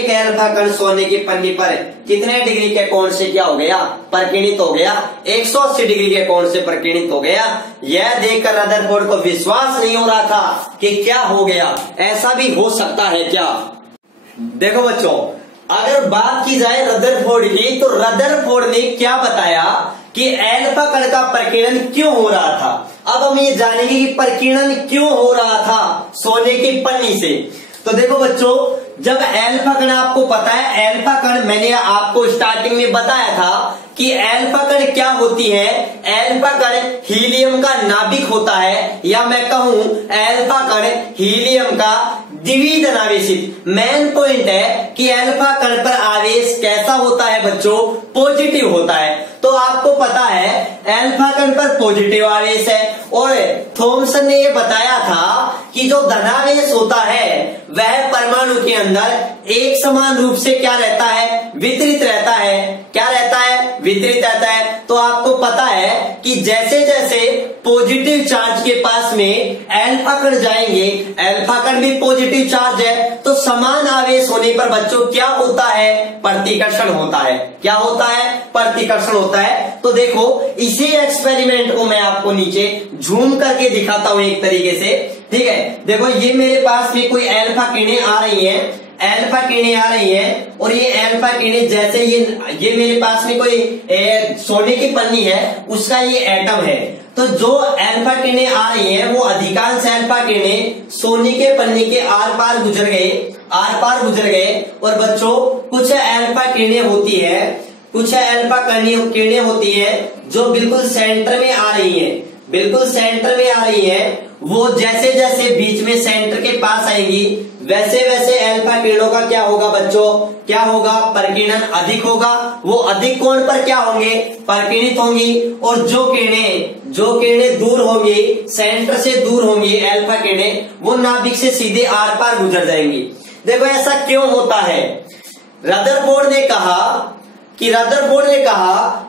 एल्फा कण सोने की पन्नी पर कितने डिग्री के कोण से क्या हो गया, परिकीर्णित हो गया, 180 डिग्री के कोण से परिकीर्णित हो गया। यह देखकर रदरफोर्ड को विश्वास नहीं हो रहा था कि क्या हो गया, ऐसा भी हो सकता है क्या। देखो बच्चों, अगर बात की जाए रदरफोर्ड की, तो रदरफोर्ड ने क्या बताया कि एल्फा कण का परिकीर्णन क्यों हो रहा था। अब हम ये जानेंगे कि परिकीर्णन क्यों हो रहा था सोने की पन्नी से। तो देखो बच्चों, जब एल्फा कण, आपको पता है एल्फा कण, मैंने आपको स्टार्टिंग में बताया था कि एल्फा कण क्या होती है। एल्फा कण हीलियम का नाभिक होता है, या मैं कहूं एल्फा कण हीलियम का द्विविध आवेशित। मेन पॉइंट है कि एल्फा कण पर आवेश कैसा होता है बच्चों, पॉजिटिव होता है। तो आपको पता है एल्फा कण पर पॉजिटिव आवेश है, और थॉमसन ने यह बताया था कि जो धनावेश होता है वह परमाणु के अंदर एक समान रूप से क्या रहता है, वितरित रहता है। क्या रहता है? वितरित रहता है। तो आपको पता है कि जैसे जैसे पॉजिटिव चार्ज के पास में एल्फा कण जाएंगे, एल्फा कण भी पॉजिटिव चार्ज है, तो समान आवेश होने पर बच्चों क्या होता है, प्रतिकर्षण होता है। क्या होता है? प्रतिकर्षण होता है। तो देखो इसी एक्सपेरिमेंट को मैं आपको नीचे झूम करके दिखाता हूं एक तरीके से, ठीक है। देखो ये मेरे पास में कोई एल्फा किरणें आ रही हैं, और ये एल्फा किरणें जैसे ये मेरे पास में कोई सोने की पन्नी है, उसका ये एटम है। तो जो एल्फा किरणें आ रही हैं, वो अधिकांश एल्फा किरणें सोने के पन्नी के आर पार गुजर गए। और बच्चों कुछ एल्फा किरणें होती है जो बिल्कुल सेंटर में आ रही हैं। वो जैसे जैसे बीच में सेंटर के पास आएंगी, वैसे वैसे अल्फा किरणों का क्या होगा बच्चों, क्या होगा, प्रकीर्णन अधिक होगा। वो अधिक कोण पर क्या होंगे, प्रकीर्णित होंगी। और जो किरणें दूर होंगी, सेंटर से दूर होंगी अल्फा किरणें, वो नाभिक से सीधे आर पार गुजर जाएंगी। देखो ऐसा क्यों होता है। रदरफोर्ड ने कहा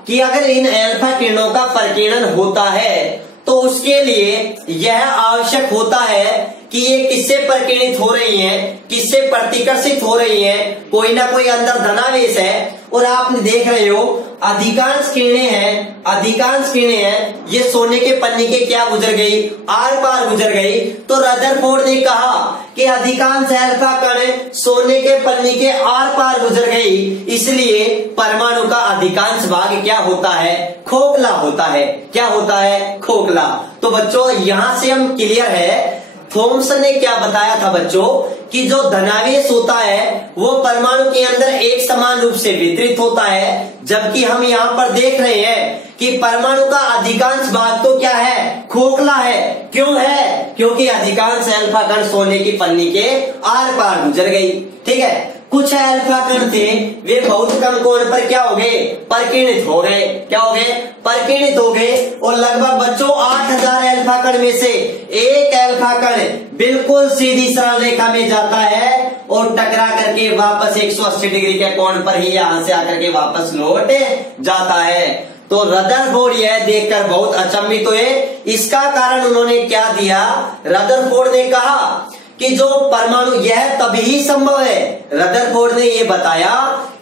कि अगर इन अल्फा किरणों का प्रकीर्णन होता है तो उसके लिए यह आवश्यक होता है कि ये किससे प्रकीर्णित हो रही हैं, किससे प्रतिकर्षित हो रही हैं, कोई ना कोई अंदर धनावेश है। और आप देख रहे हो अधिकांश किरणें हैं ये सोने के पन्नी के क्या गुजर गई, आर पार गुजर गई। तो रदरफोर्ड ने कहा कि अधिकांश अल्फा कण सोने के पन्नी के आर पार गुजर गई, इसलिए परमाणु का अधिकांश भाग क्या होता है, खोखला होता है। क्या होता है, खोखला। तो बच्चों यहां से हम क्लियर है, थॉमसन ने क्या बताया था बच्चों कि जो धनावेश होता है वो परमाणु के अंदर एक समान रूप से वितरित होता है, जबकि हम यहाँ पर देख रहे हैं कि परमाणु का अधिकांश भाग तो क्या है, खोखला है। क्यों है, क्योंकि अधिकांश अल्फा कण सोने की पन्नी के आर पार गुजर गई। ठीक है, कुछ अल्फा कण थे वे बहुत कम कोण पर क्या हो गए, प्रकीर्णित हो गए। क्या हो गए, प्रकीर्णित हो गए। और लगभग बच्चों 8000 अल्फा कण में से एक अल्फा कण बिल्कुल सीधी सरल रेखा में जाता है और टकरा करके वापस 180 डिग्री के कोण पर ही यहां से आकर के वापस लौट जाता है। तो रदरफोर्ड यह देखकर बहुत अचंभित हुए। इसका कारण उन्होंने क्या दिया, रदरफोर्ड ने कहा कि जो परमाणु यह तभी संभव है, रदरफोर्ड ने यह बताया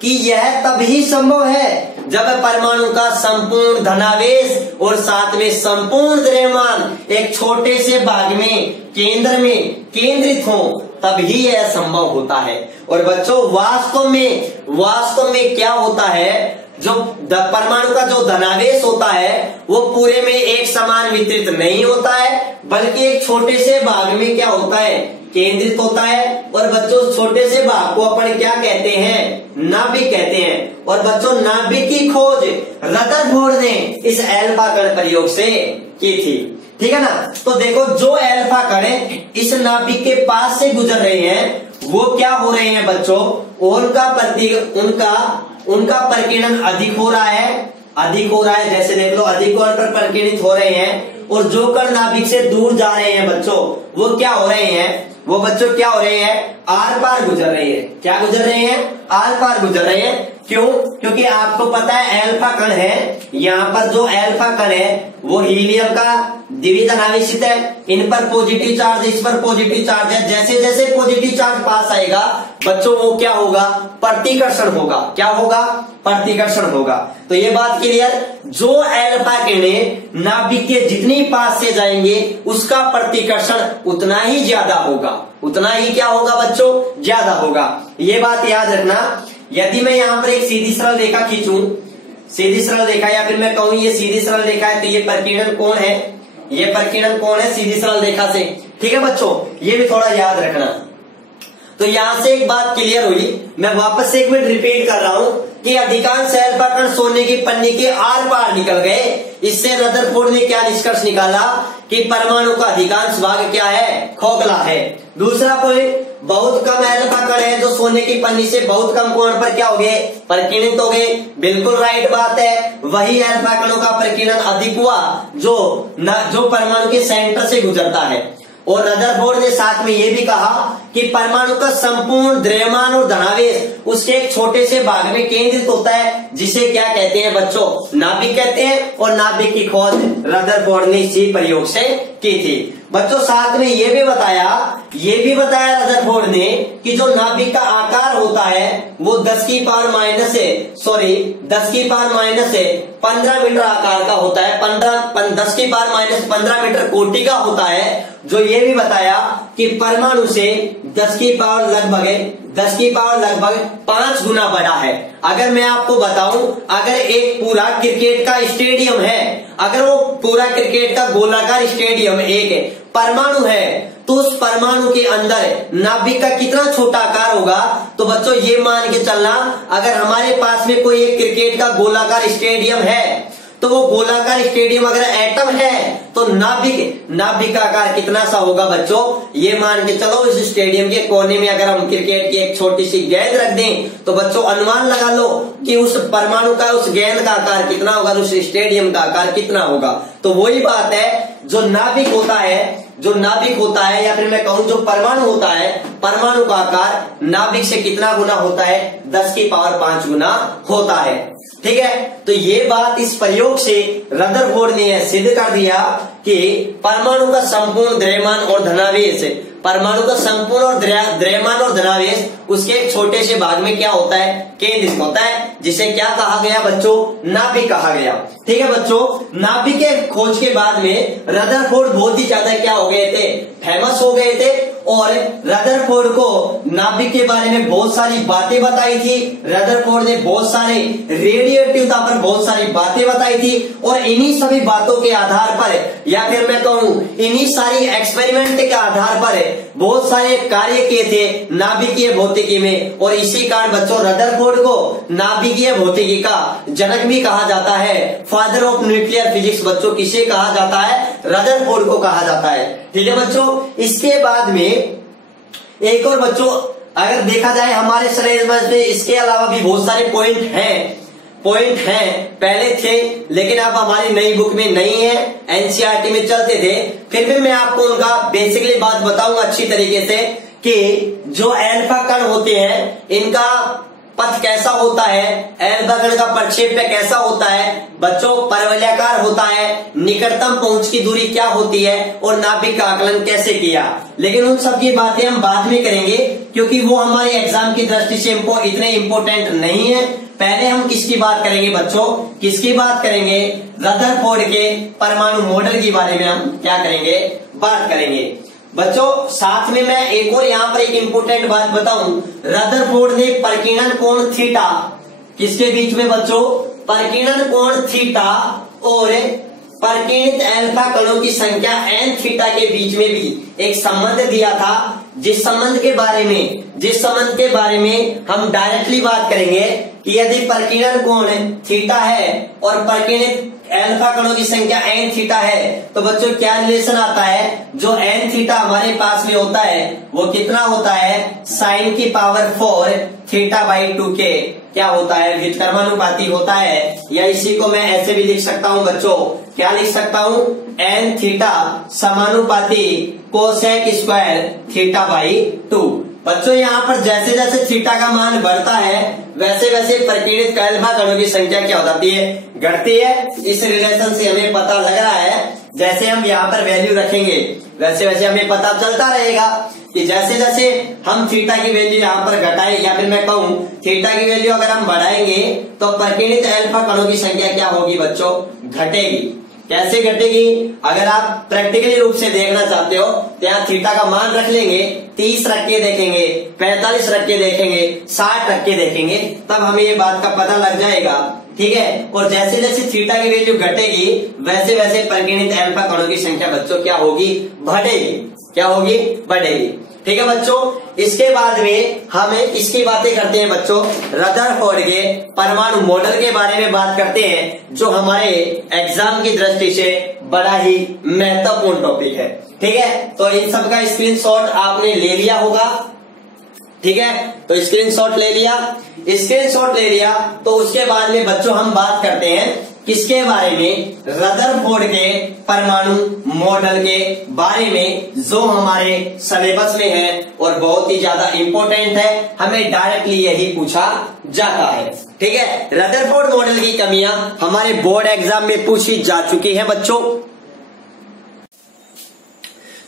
कि यह तभी संभव है जब परमाणु का संपूर्ण धनावेश और साथ में संपूर्ण द्रव्यमान एक छोटे से भाग में केंद्र में केंद्रित हो, तभी यह संभव होता है। और बच्चों वास्तव में क्या होता है, जो परमाणु का जो धनावेश होता है वो पूरे में एक समान वितरित नहीं होता है, बल्कि एक छोटे से भाग में क्या होता है, केंद्रित होता है। और बच्चों छोटे से भाग को अपन क्या कहते हैं, नाभिक कहते हैं। और बच्चों नाभिक की खोज रदरफोर्ड ने इस अल्फा कण प्रयोग से की थी। ठीक है ना। तो देखो जो अल्फा कण इस नाभिक के पास से गुजर रहे हैं वो क्या हो रहे हैं बच्चों, उनका प्रकीर्णन अधिक हो रहा है। जैसे देख लो अधिक कोण पर प्रकीर्णित हो रहे हैं। और जो कण नाभिक से दूर जा रहे हैं बच्चों, वो क्या हो रहे हैं, वो बच्चों क्या हो रहे हैं, आर पार गुजर रहे हैं। क्या गुजर रहे हैं, आर पार गुजर रहे हैं। क्यों, क्योंकि आपको पता है अल्फा कण है, यहाँ पर जो अल्फा कण है वो हीलियम का द्विधन आवेशित है। इन पर पॉजिटिव चार्ज, इस पर पॉजिटिव चार्ज है। जैसे जैसे पॉजिटिव चार्ज पास आएगा बच्चों वो क्या होगा, प्रतिकर्षण होगा। क्या होगा, प्रतिकर्षण होगा। तो ये बात क्लियर। जो अल्फा किरणें नाभिक के जितनी पास से जाएंगे उसका प्रतिकर्षण उतना ही ज्यादा होगा, उतना ही क्या होगा बच्चों, ज्यादा होगा। ये बात याद रखना। यदि मैं यहाँ पर एक सीधी सरल रेखा खींचूं, सीधी सरल रेखा, या फिर मैं कहूं ये सीधी सरल रेखा है, तो ये प्रकीर्णन कोण है, ये प्रकीर्णन कोण है सीधी सरल रेखा से। ठीक है बच्चों, ये भी थोड़ा याद रखना। तो यहां से एक बात क्लियर हुई। मैं वापस से एक मिनट रिपीट कर रहा हूं कि अधिकांश अल्फा कण सोने की पन्नी के आर पार निकल गए। इससे रदरफोर्ड ने क्या निष्कर्ष निकाला कि परमाणु का अधिकांश भाग क्या है, खोखला है। दूसरा पॉइंट, बहुत कम अल्फा कण है जो सोने की पन्नी से बहुत कम कोण पर क्या हो गए, प्रकीर्णित हो गए। बिल्कुल राइट बात है। वही अल्फा कणों का प्रकीर्णन अधिक हुआ जो परमाणु के सेंटर से गुजरता है। और रदरफोर्ड ने साथ में ये भी कहा कि परमाणु का संपूर्ण द्रव्यमान और धनावेश उसके एक छोटे से भाग में केंद्रित होता है, जिसे क्या कहते हैं बच्चों, नाभिक कहते हैं। और नाभिक की खोज रदरफोर्ड ने इसी प्रयोग से की थी। बच्चों साथ में ये भी बताया रदरफोर्ड ने कि जो नाभिक का आकार होता है वो 10 की पावर माइनस 15 मीटर आकार का होता है। 10 की पावर माइनस 15 मीटर कोटि का होता है। जो ये भी बताया कि परमाणु से 10 की पावर लगभग 5 गुना बड़ा है। अगर मैं आपको बताऊं, अगर एक पूरा क्रिकेट का स्टेडियम है, अगर वो पूरा क्रिकेट का गोलाकार स्टेडियम एक परमाणु है, तो उस परमाणु के अंदर नाभिक का कितना छोटा आकार होगा। तो बच्चों ये मान के चलना, अगर हमारे पास में कोई एक क्रिकेट का गोलाकार स्टेडियम है तो वो गोलाकार स्टेडियम अगर एटम है तो नाभिक का आकार कितना सा होगा बच्चों, ये मान के चलो इस स्टेडियम के कोने में अगर हम क्रिकेट की एक छोटी सी गेंद रख दें तो बच्चों अनुमान लगा लो कि उस परमाणु का, उस गेंद का आकार कितना होगा, उस स्टेडियम का आकार कितना होगा। तो वही बात है, जो नाभिक होता है या फिर मैं कहूं जो परमाणु होता है, परमाणु का आकार नाभिक से कितना गुना होता है, 10 की पावर 5 गुना होता है। ठीक है, तो ये बात इस प्रयोग से रदरफोर्ड ने सिद्ध कर दिया कि परमाणु का संपूर्ण द्रव्यमान और धनावेश, परमाणु का संपूर्ण और द्रव्यमान और धनावेश उसके एक छोटे से भाग में क्या होता है, केंद्रित होता है, जिसे क्या कहा गया बच्चों, नाभिक कहा गया। ठीक है बच्चों, नाभिक के खोज के बाद में रदरफोर्ड बहुत ही ज्यादा क्या हो गए थे, फेमस हो गए थे। और रदरफोर्ड को नाभिक के बारे में बहुत सारी बातें बताई थी, रदरफोर्ड ने बहुत सारे रेडिएटिविटी पर बहुत सारी बातें बताई थी, और इन्हीं सभी बातों के आधार पर या फिर मैं कहूं इन्हीं सारी एक्सपेरिमेंट के आधार पर बहुत सारे कार्य किए थे नाभिकीय भौतिकी में। और इसी कारण बच्चों रदरफोर्ड को नाभिकीय भौतिकी का जनक भी कहा जाता है, फादर ऑफ न्यूक्लियर फिजिक्स बच्चों किसे कहा जाता है, रदरफोर्ड को कहा जाता है। ठीक है बच्चों, इसके बाद में एक और बच्चों अगर देखा जाए हमारे सिलेबस में इसके अलावा भी बहुत सारे पॉइंट हैं, पहले थे लेकिन अब हमारी नई बुक में नहीं है, एनसीईआरटी में चलते थे, फिर भी मैं आपको उनका बेसिकली बात बताऊंगा अच्छी तरीके से कि जो एल्फा कण होते हैं इनका पथ कैसा होता है, एल्फा कण का प्रक्षेप्य कैसा होता है बच्चों, परवलयाकार होता है, निकटतम पहुंच की दूरी क्या होती है, और नाभिक का आकलन कैसे किया। लेकिन उन सब की बातें हम बाद में करेंगे क्योंकि वो हमारे एग्जाम की दृष्टि से इतने इंपॉर्टेंट नहीं है। पहले हम किसकी बात करेंगे बच्चों, किसकी बात करेंगे, रदरफोर्ड के परमाणु मॉडल के बारे में हम क्या करेंगे, बात करेंगे। बच्चों साथ में मैं एक और यहाँ पर एक इंपोर्टेंट बात बताऊं, रदरफोर्ड ने प्रकीर्णन कोण थीटा, किसके बीच में बच्चों, प्रकीर्णन कोण थीटा और प्रकीर्णित एल्फा कणों की संख्या n थीटा के बीच में भी एक संबंध दिया था, जिस संबंध के बारे में हम डायरेक्टली बात करेंगे कि यदि प्रकीर्णन कोण थीटा है और प्रकीर्णित एल्फा कणों की संख्या n थीटा है तो बच्चों क्या रिलेशन आता है, जो n थीटा हमारे पास में होता है वो कितना होता है, sin की पावर 4 थीटा बाई 2 के क्या होता है, व्युत्क्रमानुपाती होता है। या इसी को मैं ऐसे भी लिख सकता हूं बच्चों, क्या लिख सकता हूं, n थीटा समानुपाती कोसेक स्क्वायर थीटा बाई 2। बच्चों यहाँ पर जैसे जैसे थीटा का मान बढ़ता है वैसे वैसे प्रकीर्णित एल्फा कणों की संख्या क्या हो जाती है, घटती है। इस रिलेशन से हमें पता लग रहा है, जैसे हम यहाँ पर वैल्यू रखेंगे वैसे वैसे हमें पता चलता रहेगा कि जैसे जैसे हम थीटा की वैल्यू यहाँ पर घटाए या फिर मैं कहूँ थीटा की वैल्यू अगर हम बढ़ाएंगे तो प्रकीर्णित एल्फा कणों की संख्या क्या होगी बच्चों, घटेगी। कैसे घटेगी, अगर आप प्रैक्टिकली रूप से देखना चाहते हो तो यहाँ थीटा का मान रख लेंगे, 30 रख के देखेंगे, 45 रख के देखेंगे, 60 रख के देखेंगे, तब हमें ये बात का पता लग जाएगा। ठीक है, और जैसे जैसे थीटा की वैल्यू घटेगी वैसे वैसे प्रकीर्णित एल्फा कणों की संख्या बच्चों क्या होगी, बढ़ेगी। क्या होगी, बढ़ेगी। ठीक है बच्चों, इसके बाद में हम इसकी बातें करते हैं बच्चों, रदरफोर्ड के परमाणु मॉडल के बारे में बात करते हैं, जो हमारे एग्जाम की दृष्टि से बड़ा ही महत्वपूर्ण टॉपिक है। ठीक है, तो इन सब का स्क्रीनशॉट आपने ले लिया होगा। ठीक है, तो स्क्रीनशॉट ले लिया तो उसके बाद में बच्चों हम बात करते हैं किसके बारे में, रदरफोर्ड के परमाणु मॉडल के बारे में, जो हमारे सिलेबस में है और बहुत ही ज्यादा इंपॉर्टेंट है, हमें डायरेक्टली यही पूछा जाता है। ठीक है, रदरफोर्ड मॉडल की कमियां हमारे बोर्ड एग्जाम में पूछी जा चुकी है बच्चों।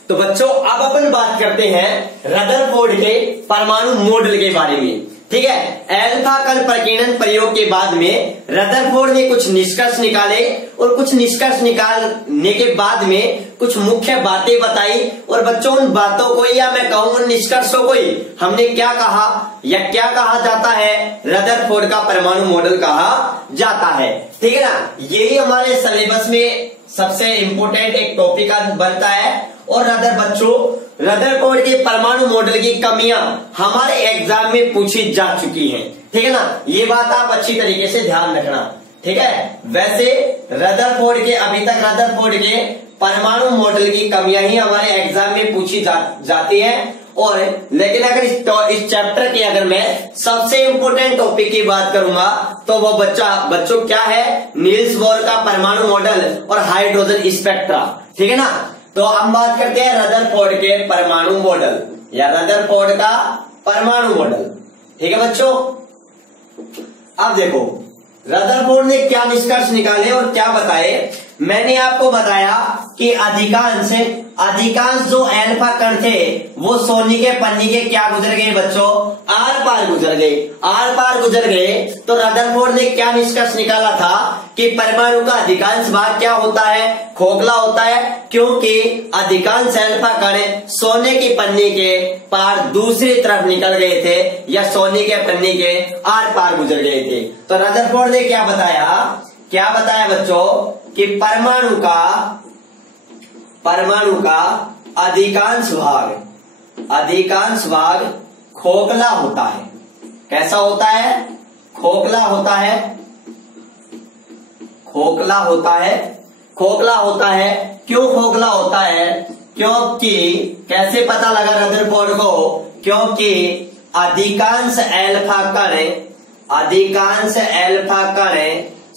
तो बच्चों अब अपन बात करते हैं रदरफोर्ड के परमाणु मॉडल के बारे में। ठीक है, एल्फा कण प्रकीर्णन प्रयोग के बाद में रदरफोर्ड ने कुछ निष्कर्ष निकाले और कुछ निष्कर्ष निकालने के बाद में कुछ मुख्य बातें बताई, और बच्चों उन बातों को या मैं कहूं उन निष्कर्षों को ही हमने क्या कहा या क्या कहा जाता है, रदरफोर्ड का परमाणु मॉडल कहा जाता है। ठीक है ना, यही हमारे सिलेबस में सबसे इंपोर्टेंट एक टॉपिक बनता है। और रदरफोर्ड के परमाणु मॉडल की कमियां हमारे एग्जाम में पूछी जा चुकी हैं। ठीक है ना, ये बात आप अच्छी तरीके से ध्यान रखना। ठीक है, वैसे रदरफोर्ड के, अभी तक रदरफोर्ड के परमाणु मॉडल की कमियां ही हमारे एग्जाम में पूछी जाती है। और लेकिन अगर इस चैप्टर के अगर मैं सबसे इंपोर्टेंट टॉपिक की बात करूंगा तो वो बच्चों क्या है, नील्स बोर का परमाणु मॉडल और हाइड्रोजन स्पेक्ट्रा। ठीक है ना। तो हम बात करते हैं रदरफोर्ड के परमाणु मॉडल या रदरफोर्ड का परमाणु मॉडल। ठीक है बच्चों। अब देखो रदरफोर्ड ने क्या निष्कर्ष निकाले और क्या बताए। मैंने आपको बताया कि अधिकांश जो अल्फा कण थे वो सोने के पन्नी के क्या गुजर गए बच्चों, आर पार गुजर गए। तो रदरफोर्ड ने क्या निष्कर्ष निकाला था कि परमाणु का अधिकांश भाग क्या होता है, खोखला होता है, क्योंकि अधिकांश अल्फा कण सोने की पन्नी के पार दूसरी तरफ निकल गए थे या सोने के पन्नी के आर पार गुजर गए थे। तो रदरफोर्ड ने क्या बताया बच्चों कि परमाणु का अधिकांश भाग खोखला होता है। कैसा होता है, खोखला होता है। क्यों खोखला होता है, क्योंकि कैसे पता लगा रदरफोर्ड को, क्योंकि अधिकांश अल्फा कण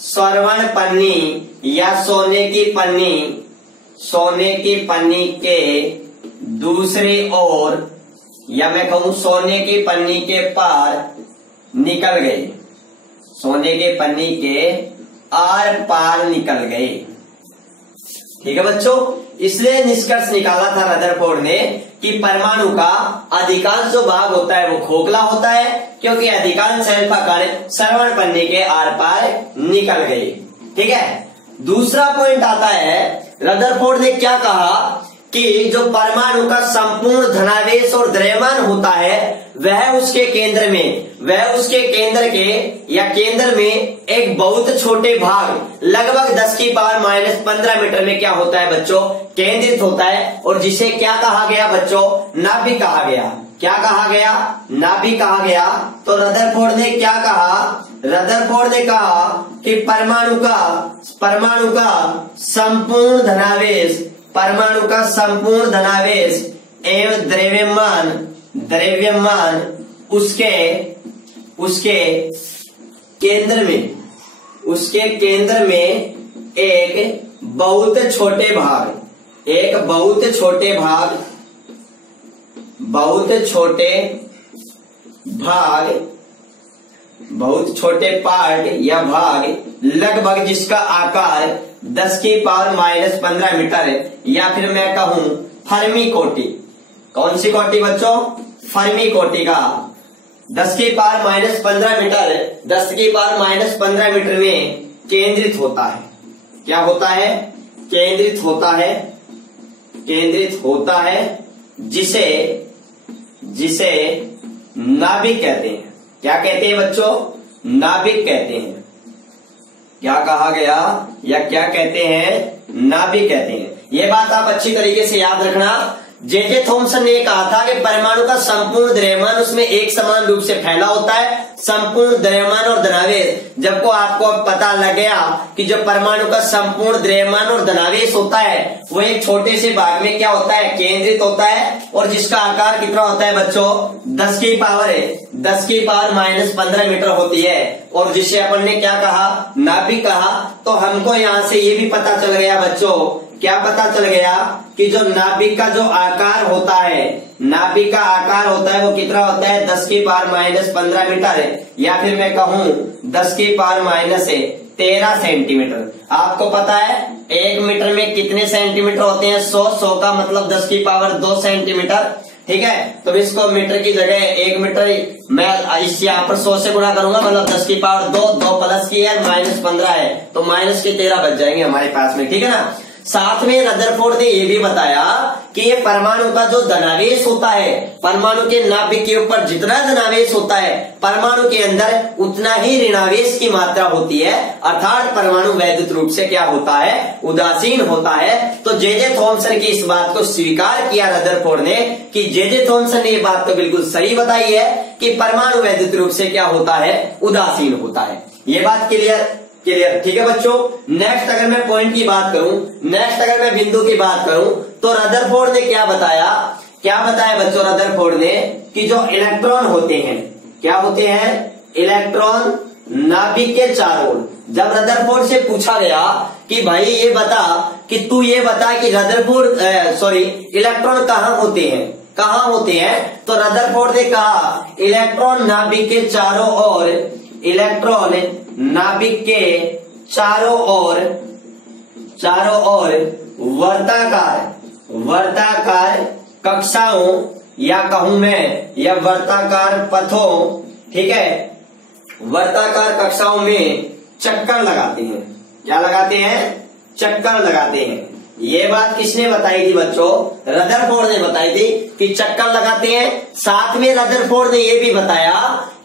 स्वर्ण पन्नी या सोने की पन्नी के दूसरी ओर, या मैं कहूं सोने की पन्नी के पार निकल गए, सोने के पन्नी के आर पार निकल गए। ठीक है बच्चों। इसलिए निष्कर्ष निकाला था रदरफोर्ड ने कि परमाणु का अधिकांश जो भाग होता है वो खोखला होता है, क्योंकि अधिकांश अल्फा कण श्रवण पन्नी के आर पार निकल गए। ठीक है। दूसरा पॉइंट आता है, रदरफोर्ड ने क्या कहा कि जो परमाणु का संपूर्ण धनावेश और द्रव्यमान होता है वह उसके केंद्र में एक बहुत छोटे भाग लगभग 10 की पावर -15 मीटर में क्या होता है बच्चों, केंद्रित होता है, और जिसे क्या कहा गया बच्चों, नाभिक कहा गया। क्या कहा गया, नाभिक कहा गया। तो रदरफोर्ड ने क्या कहा, रदरफोर्ड ने कहा कि परमाणु का संपूर्ण धनावेश एवं द्रव्यमान उसके केंद्र में एक बहुत छोटे पार्ट या भाग लगभग जिसका आकार 10 की पावर -15 मीटर है, या फिर मैं कहूं फर्मी कोटि। कौन सी कोटि बच्चों, फर्मी कोटि का 10 की पावर -15 मीटर, 10 की पावर -15 मीटर में केंद्रित होता है। क्या होता है, केंद्रित होता है, जिसे नाभिक कहते हैं। क्या कहते हैं बच्चों, नाभिक कहते हैं। क्या कहा गया, या क्या कहते हैं, नाभिक कहते हैं। ये बात आप अच्छी तरीके से याद रखना। जे थॉमसन ने कहा था कि परमाणु का संपूर्ण द्रव्यमान उसमें एक समान रूप से फैला होता है। संपूर्ण द्रव्यमान और धनावेश, जब को आपको अब पता लग गया कि जो परमाणु का संपूर्ण द्रव्यमान और धनावेश होता है वो एक छोटे से भाग में क्या होता है, केंद्रित होता है, और जिसका आकार कितना होता है बच्चों, 10 की पावर -15 मीटर होती है, और जिसे अपन ने क्या कहा, नाभिक कहा। तो हमको यहाँ से ये भी पता चल गया बच्चों, क्या पता चल गया कि जो नाभिक का जो आकार होता है, नाभिक का आकार होता है वो कितना होता है, 10 की पावर -15 मीटर है, या फिर मैं कहूं 10 की पावर -13 सेंटीमीटर। आपको पता है 1 मीटर में कितने सेंटीमीटर होते हैं, 100 का मतलब 10 की पावर 2 सेंटीमीटर। ठीक है। तो इसको मीटर की जगह 1 मीटर मैं इस यहाँ पर 100 से गुणा करूंगा, मतलब 10 की पावर 2 प्लस की है -15 है, तो -13 बच जाएंगे हमारे पास में। ठीक है ना। साथ में रदरफोर्ड ने यह भी बताया कि ये परमाणु का जो धनावेश होता है, परमाणु के नाभिक के ऊपर जितना धनावेश होता है परमाणु के अंदर उतना ही ऋणावेश की मात्रा होती है, अर्थात परमाणु वैद्युत रूप से क्या होता है, उदासीन होता है। तो जे थॉमसन की इस बात को स्वीकार किया रदरफोर्ड ने कि जे थॉमसन ने ये बात तो बिल्कुल सही बताई है कि परमाणु वैद्युत रूप से क्या होता है, उदासीन होता है। ये बात क्लियर क्लियर, ठीक है बच्चों। नेक्स्ट अगर मैं पॉइंट की बात करूं, नेक्स्ट अगर मैं बिंदु की बात करूं, तो रदरफोर्ड ने क्या बताया बच्चों, रदरफोर्ड ने कि जो इलेक्ट्रॉन होते हैं, क्या होते हैं, इलेक्ट्रॉन नाभिक के चारों ओर। जब रदरफोर्ड से पूछा गया कि भाई ये बता कि तू ये बता कि इलेक्ट्रॉन कहाँ होते हैं, तो रदरफोर्ड ने कहा इलेक्ट्रॉन नाभिक के चारों ओर, इलेक्ट्रॉन नाभिक के चारों ओर वर्ताकार कक्षाओं, या कहूं मैं या वर्ताकार पथों, ठीक है, वर्ताकार कक्षाओं में चक्कर लगाते हैं। क्या लगाते हैं, चक्कर लगाते हैं। ये बात किसने बताई थी बच्चों, रदरफोर्ड ने बताई थी कि चक्कर लगाते हैं। साथ में रदरफोर्ड ने यह भी बताया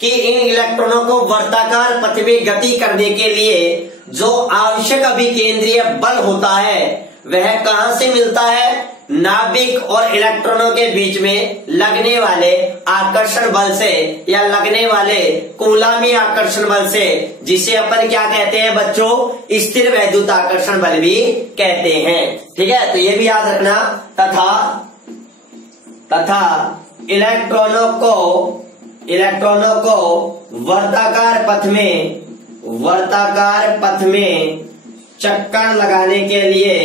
कि इन इलेक्ट्रॉनों को वर्ताकार पथ में गति करने के लिए जो आवश्यक अभिकेंद्रीय बल होता है वह कहां से मिलता है, नाभिक और इलेक्ट्रॉनों के बीच में लगने वाले आकर्षण बल से, या लगने वाले कूलामी आकर्षण बल से, जिसे अपन क्या कहते हैं बच्चों, स्थिर वैद्युत आकर्षण बल भी कहते हैं। ठीक है, तो ये भी याद रखना। तथा इलेक्ट्रॉनों को वर्ताकार पथ में चक्कर लगाने के लिए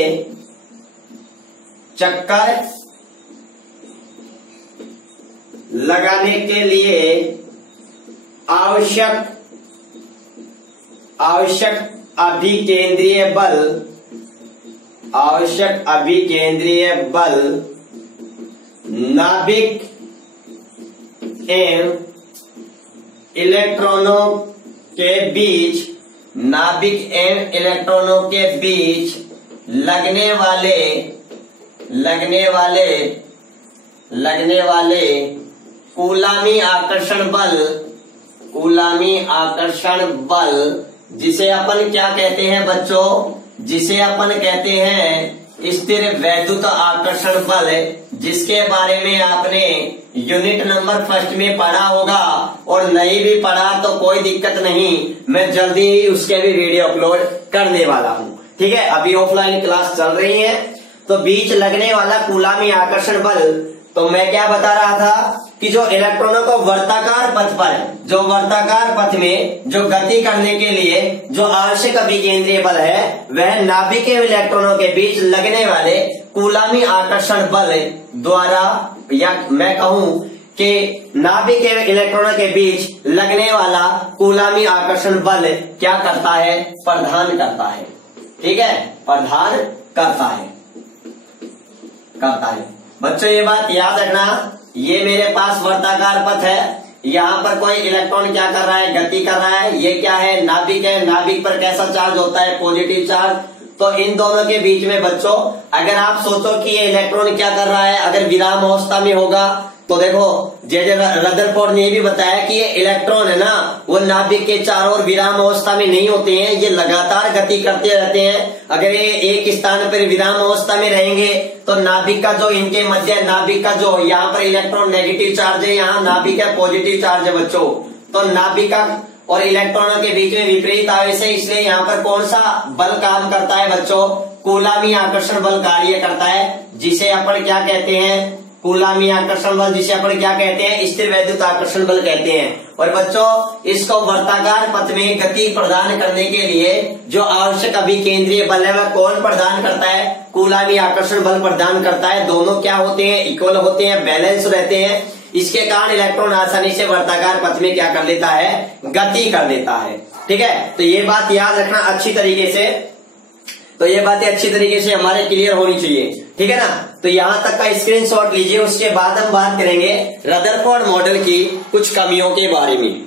आवश्यक अभिकेंद्रीय बल नाभिक एवं इलेक्ट्रॉनों के बीच लगने वाले कूलामी आकर्षण बल, जिसे अपन क्या कहते हैं बच्चों, जिसे अपन कहते हैं स्थिर वैद्युत आकर्षण बल, जिसके बारे में आपने यूनिट नंबर फर्स्ट में पढ़ा होगा, और नहीं भी पढ़ा तो कोई दिक्कत नहीं, मैं जल्दी ही उसके भी वीडियो अपलोड करने वाला हूं। ठीक है, अभी ऑफलाइन क्लास चल रही है, तो बीच लगने वाला कूलामी आकर्षण बल, तो मैं क्या बता रहा था कि जो इलेक्ट्रॉनों को वर्ताकार पथ में जो गति करने के लिए जो आवश्यक अभिकेंद्रीय बल है, वह नाभिक के इलेक्ट्रॉनों के बीच लगने वाले कूलामी आकर्षण बल द्वारा, या मैं कहूं कि नाभिक के इलेक्ट्रॉनों के बीच लगने वाला कूलामी आकर्षण बल क्या करता है, प्रदान करता है। ठीक है, प्रदान करता है बच्चों, ये बात याद रखना। ये मेरे पास वर्ताकार पथ है, यहाँ पर कोई इलेक्ट्रॉन क्या कर रहा है, गति कर रहा है। ये क्या है, नाभिक है, नाभिक पर कैसा चार्ज होता है, पॉजिटिव चार्ज। तो इन दोनों के बीच में बच्चों, अगर आप सोचो कि ये इलेक्ट्रॉन क्या कर रहा है, अगर विराम अवस्था में होगा, तो देखो जे रदरफोर्ड ने ये भी बताया कि ये इलेक्ट्रॉन है ना, वो नाभिक के चारों ओर विराम अवस्था में नहीं होते हैं, ये लगातार गति करते रहते हैं। अगर ये एक स्थान पर विराम अवस्था में रहेंगे तो नाभिक का जो इनके मध्य, नाभिक का जो यहाँ पर इलेक्ट्रॉन नेगेटिव चार्ज है, यहाँ नाभिक का पॉजिटिव चार्ज है बच्चों, तो नाभिक का और इलेक्ट्रॉनों के बीच में विपरीत आवेश है, इसलिए यहाँ पर कौन सा बल काम करता है बच्चों, कूलामी आकर्षण बल कार्य करता है, जिसे अपन क्या कहते हैं, कूलामी आकर्षण बल, जिसे अपन क्या कहते हैं, स्थिर वैद्युत आकर्षण बल कहते हैं। और बच्चों, इसको वर्ताकार पथ में गति प्रदान करने के लिए जो आवश्यक अभिकेंद्रीय बल है, वह कौन प्रदान करता है, कूलामी आकर्षण बल प्रदान करता है। दोनों क्या होते हैं, इक्वल होते हैं, बैलेंस रहते हैं। इसके कारण इलेक्ट्रॉन आसानी से वर्ताकार पथ में क्या कर लेता है, गति कर लेता है। ठीक है, तो ये बात याद रखना अच्छी तरीके से, तो ये बातें अच्छी तरीके से हमारे क्लियर होनी चाहिए। ठीक है ना, तो यहां तक का स्क्रीनशॉट लीजिए। उसके बाद हम बात करेंगे रदरफोर्ड मॉडल की कुछ कमियों के बारे में।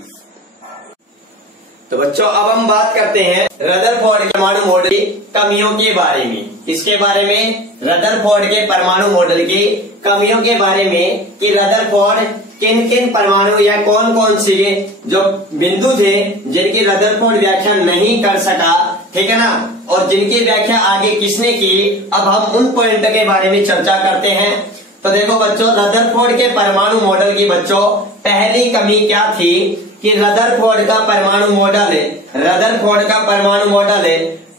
तो बच्चों, अब हम बात करते हैं रदरफोर्ड परमाणु मॉडल की कमियों के बारे में। किसके बारे में, रदरफोर्ड के परमाणु मॉडल की कमियों के बारे में, कि रदरफोर्ड किन किन परमाणु या कौन कौन से जो बिंदु थे जिनकी रदरफोर्ड व्याख्या नहीं कर सका, ठीक है ना, और जिनकी व्याख्या आगे किसने की, अब हम उन पॉइंट के बारे में चर्चा करते हैं। तो देखो बच्चों, रदरफोर्ड के परमाणु मॉडल की बच्चों पहली कमी क्या थी कि रदरफोर्ड का परमाणु मॉडल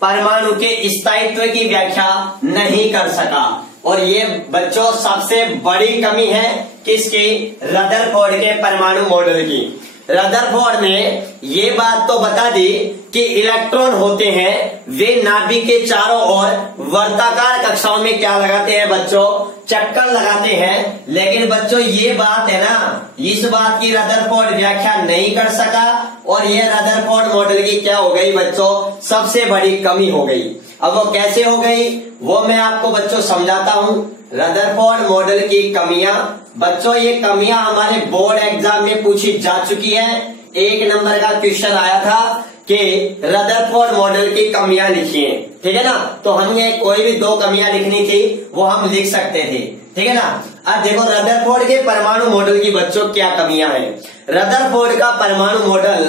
परमाणु के स्थायित्व की व्याख्या नहीं कर सका। और ये बच्चों सबसे बड़ी कमी है किसकी? रदरफोर्ड के परमाणु मॉडल की। रदरफोर्ड ने ये बात तो बता दी कि इलेक्ट्रॉन होते हैं वे नाभिक के चारों ओर वर्ताकार कक्षाओं में क्या लगाते हैं बच्चों? चक्कर लगाते हैं। लेकिन बच्चों ये बात है ना, इस बात की रदरफोर्ड व्याख्या नहीं कर सका और ये रदरफोर्ड मॉडल की क्या हो गई बच्चों? सबसे बड़ी कमी हो गई। अब वो कैसे हो गई वो मैं आपको बच्चों समझाता हूं। रदरफोर्ड मॉडल की कमियां बच्चों, ये कमियां हमारे बोर्ड एग्जाम में पूछी जा चुकी है। 1 नंबर का क्वेश्चन आया था कि रदरफोर्ड मॉडल की कमियां लिखिए, ठीक है ना। तो हमने कोई भी 2 कमियां लिखनी थी वो हम लिख सकते थे, ठीक है ना। अब देखो रदरफोर्ड के परमाणु मॉडल की बच्चों क्या कमियां हैं। रदरफोर्ड का परमाणु मॉडल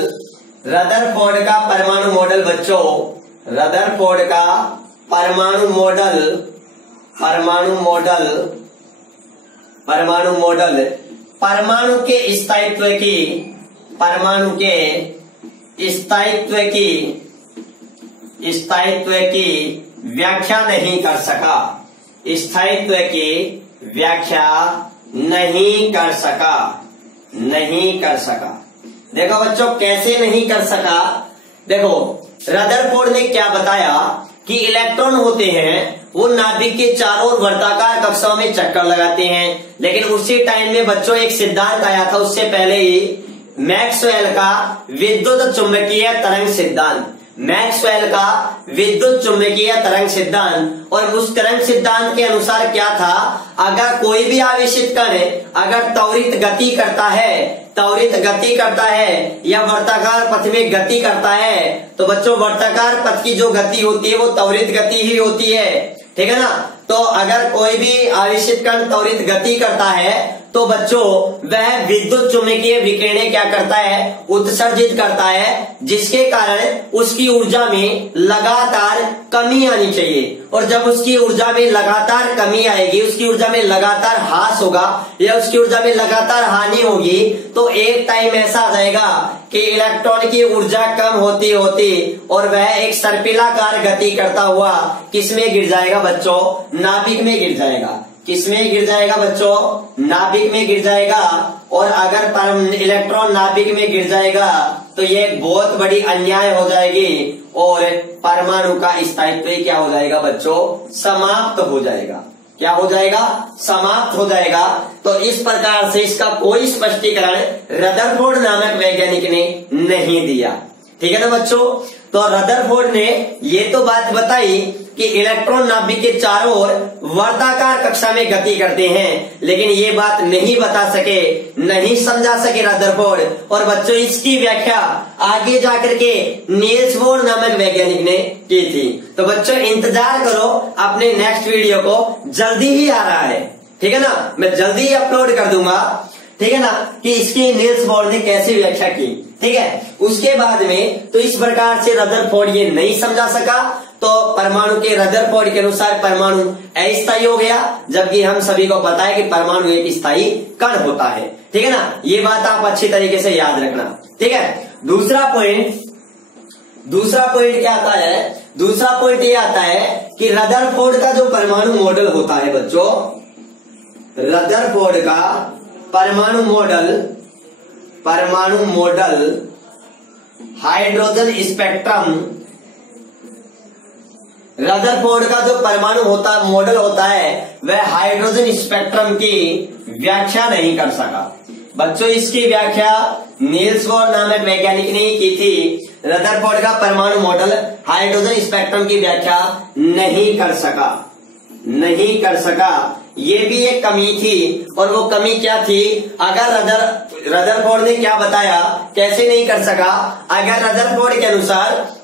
बच्चों, रदरफोर्ड का परमाणु मॉडल परमाणु के स्थायित्व की व्याख्या नहीं कर सका। देखो बच्चों कैसे नहीं कर सका। देखो रदरफोर्ड ने क्या बताया कि इलेक्ट्रॉन होते हैं वो नाभिक के चारों ओर वर्ताकार कक्षाओं में चक्कर लगाते हैं। लेकिन उसी टाइम में बच्चों एक सिद्धांत आया था उससे पहले ही, मैक्सवेल का विद्युत चुंबकीय तरंग सिद्धांत। और उस तरंग सिद्धांत के अनुसार क्या था, अगर कोई भी आवेशित कण अगर त्वरित गति करता है या वर्ताकार पथ में गति करता है तो बच्चों वर्ताकार पथ की जो गति होती है वो त्वरित गति ही होती है, ठीक है ना। तो अगर कोई भी आवेशित कण त्वरित गति करता है तो बच्चों वह विद्युत चुंबकीय विकिरण क्या करता है? उत्सर्जित करता है, जिसके कारण उसकी ऊर्जा में लगातार कमी आनी चाहिए। और जब उसकी ऊर्जा में लगातार कमी आएगी, उसकी ऊर्जा में लगातार ह्रास होगा या उसकी ऊर्जा में लगातार हानि होगी, तो एक टाइम ऐसा आ जाएगा कि इलेक्ट्रॉन की ऊर्जा कम होती और वह एक सर्पिलाकार गति करता हुआ किसमें गिर जाएगा बच्चों? नाभिक में गिर जाएगा। किसमें गिर जाएगा बच्चों? नाभिक में गिर जाएगा। और अगर इलेक्ट्रॉन नाभिक में गिर जाएगा तो ये बहुत बड़ी अन्याय हो जाएगी और परमाणु का स्थायित्व क्या हो जाएगा बच्चों? समाप्त हो जाएगा। क्या हो जाएगा? समाप्त हो जाएगा। तो इस प्रकार से इसका कोई स्पष्टीकरण रदरफोर्ड नामक वैज्ञानिक ने नहीं दिया, ठीक है ना बच्चों। तो रदरफोर्ड ने ये तो बात बताई कि इलेक्ट्रॉन नाभिक के चारों ओर वर्ताकार कक्षा में गति करते हैं, लेकिन ये बात नहीं समझा सके रदरफोर्ड। और बच्चों इसकी व्याख्या आगे जाकर के नील्स बोर नामक वैज्ञानिक ने की थी। तो बच्चों इंतजार करो, अपने नेक्स्ट वीडियो को जल्दी ही आ रहा है, ठीक है ना। मैं जल्दी ही अपलोड कर दूंगा, ठीक है ना, कि इसकी नील्स बोर ने कैसे व्याख्या की, ठीक है। उसके बाद में तो इस प्रकार से रदरफोर्ड ये नहीं समझा सका, तो परमाणु के रदरफोर्ड के अनुसार परमाणु अस्थायी हो गया, जबकि हम सभी को पता है कि परमाणु एक स्थायी कण होता है, ठीक है ना। ये बात आप अच्छी तरीके से याद रखना, ठीक है। दूसरा पॉइंट क्या आता है? दूसरा पॉइंट ये आता है कि रदरफोर्ड का जो परमाणु मॉडल होता है बच्चों, रदरफोर्ड का परमाणु मॉडल हाइड्रोजन स्पेक्ट्रम, रदरफोर्ड का जो परमाणु मॉडल होता है वह हाइड्रोजन स्पेक्ट्रम की व्याख्या नहीं कर सका। बच्चों इसकी व्याख्या नील्स बोर नामक वैज्ञानिक ने की थी। रदरफोर्ड का परमाणु मॉडल हाइड्रोजन स्पेक्ट्रम की व्याख्या नहीं कर सका। ये भी एक कमी थी। और वो कमी क्या थी? अगर रदरफोर्ड ने क्या बताया, कैसे नहीं कर सका? अगर रदरफोर्ड के अनुसार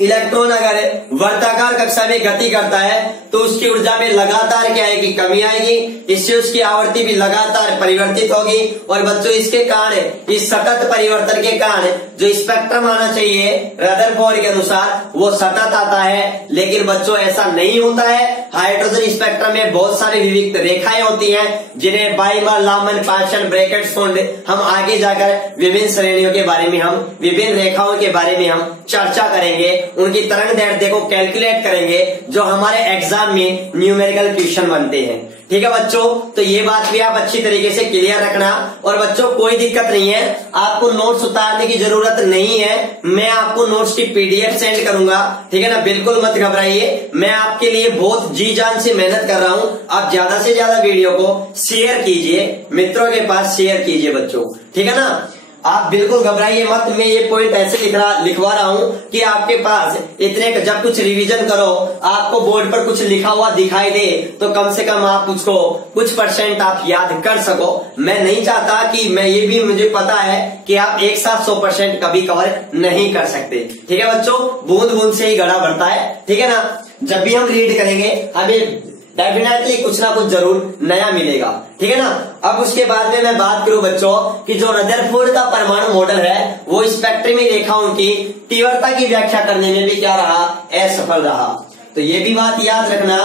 इलेक्ट्रॉन अगर वर्ताकार कक्षा में गति करता है तो उसकी ऊर्जा में लगातार क्या आएगी? कमी आएगी। इससे उसकी आवृत्ति भी लगातार परिवर्तित होगी और बच्चों इसके कारण, इस सतत परिवर्तन के कारण जो स्पेक्ट्रम आना चाहिए रदरफोर्ड के अनुसार वो सतत आता है। लेकिन बच्चों ऐसा नहीं होता है। हाइड्रोजन स्पेक्ट्रम में बहुत सारी विविध रेखाएं होती हैं जिन्हें बाइमर, लामन, पार्शन, ब्रैकेट, सोंड, हम आगे जाकर विभिन्न श्रेणियों के बारे में, हम विभिन्न रेखाओं के बारे में हम चर्चा करेंगे, उनकी तरंग दैर्ध्य को कैलकुलेट करेंगे जो हमारे एग्जाम में न्यूमेरिकल क्वेश्चन बनते हैं। ठीक है बच्चों, तो ये बात भी आप अच्छी तरीके से क्लियर रखना। और बच्चों कोई दिक्कत नहीं है, आपको नोट्स उतारने की जरूरत नहीं है, मैं आपको नोट्स की पीडीएफ सेंड करूंगा। ठीक है ना, बिल्कुल मत घबराइए, मैं आपके लिए बहुत जी जान से मेहनत कर रहा हूं। आप ज्यादा से ज्यादा वीडियो को शेयर कीजिए, मित्रों के पास शेयर कीजिए बच्चों। ठीक है ना, आप बिल्कुल घबराइए मत। मैं ये पॉइंट ऐसे लिखवा रहा हूं कि आपके पास इतने, जब कुछ रिवीजन करो आपको बोर्ड पर कुछ लिखा हुआ दिखाई दे तो कम से कम आप उसको कुछ % आप याद कर सको। मैं नहीं चाहता कि, मैं ये भी मुझे पता है कि आप एक साथ 100% कभी कवर नहीं कर सकते। ठीक है बच्चों, बूंद बूंद से ही घड़ा भरता है। ठीक है ना, जब भी हम रीड करेंगे हमें डेफिनेटली कुछ ना कुछ जरूर नया मिलेगा। ठीक है ना, अब उसके बाद में मैं बात करूं बच्चों कि जो रदरफोर्ड का परमाणु मॉडल है वो स्पेक्ट्रमी रेखाओं की तीव्रता की व्याख्या करने में भी क्या रहा, असफल रहा। तो ये भी बात याद रखना,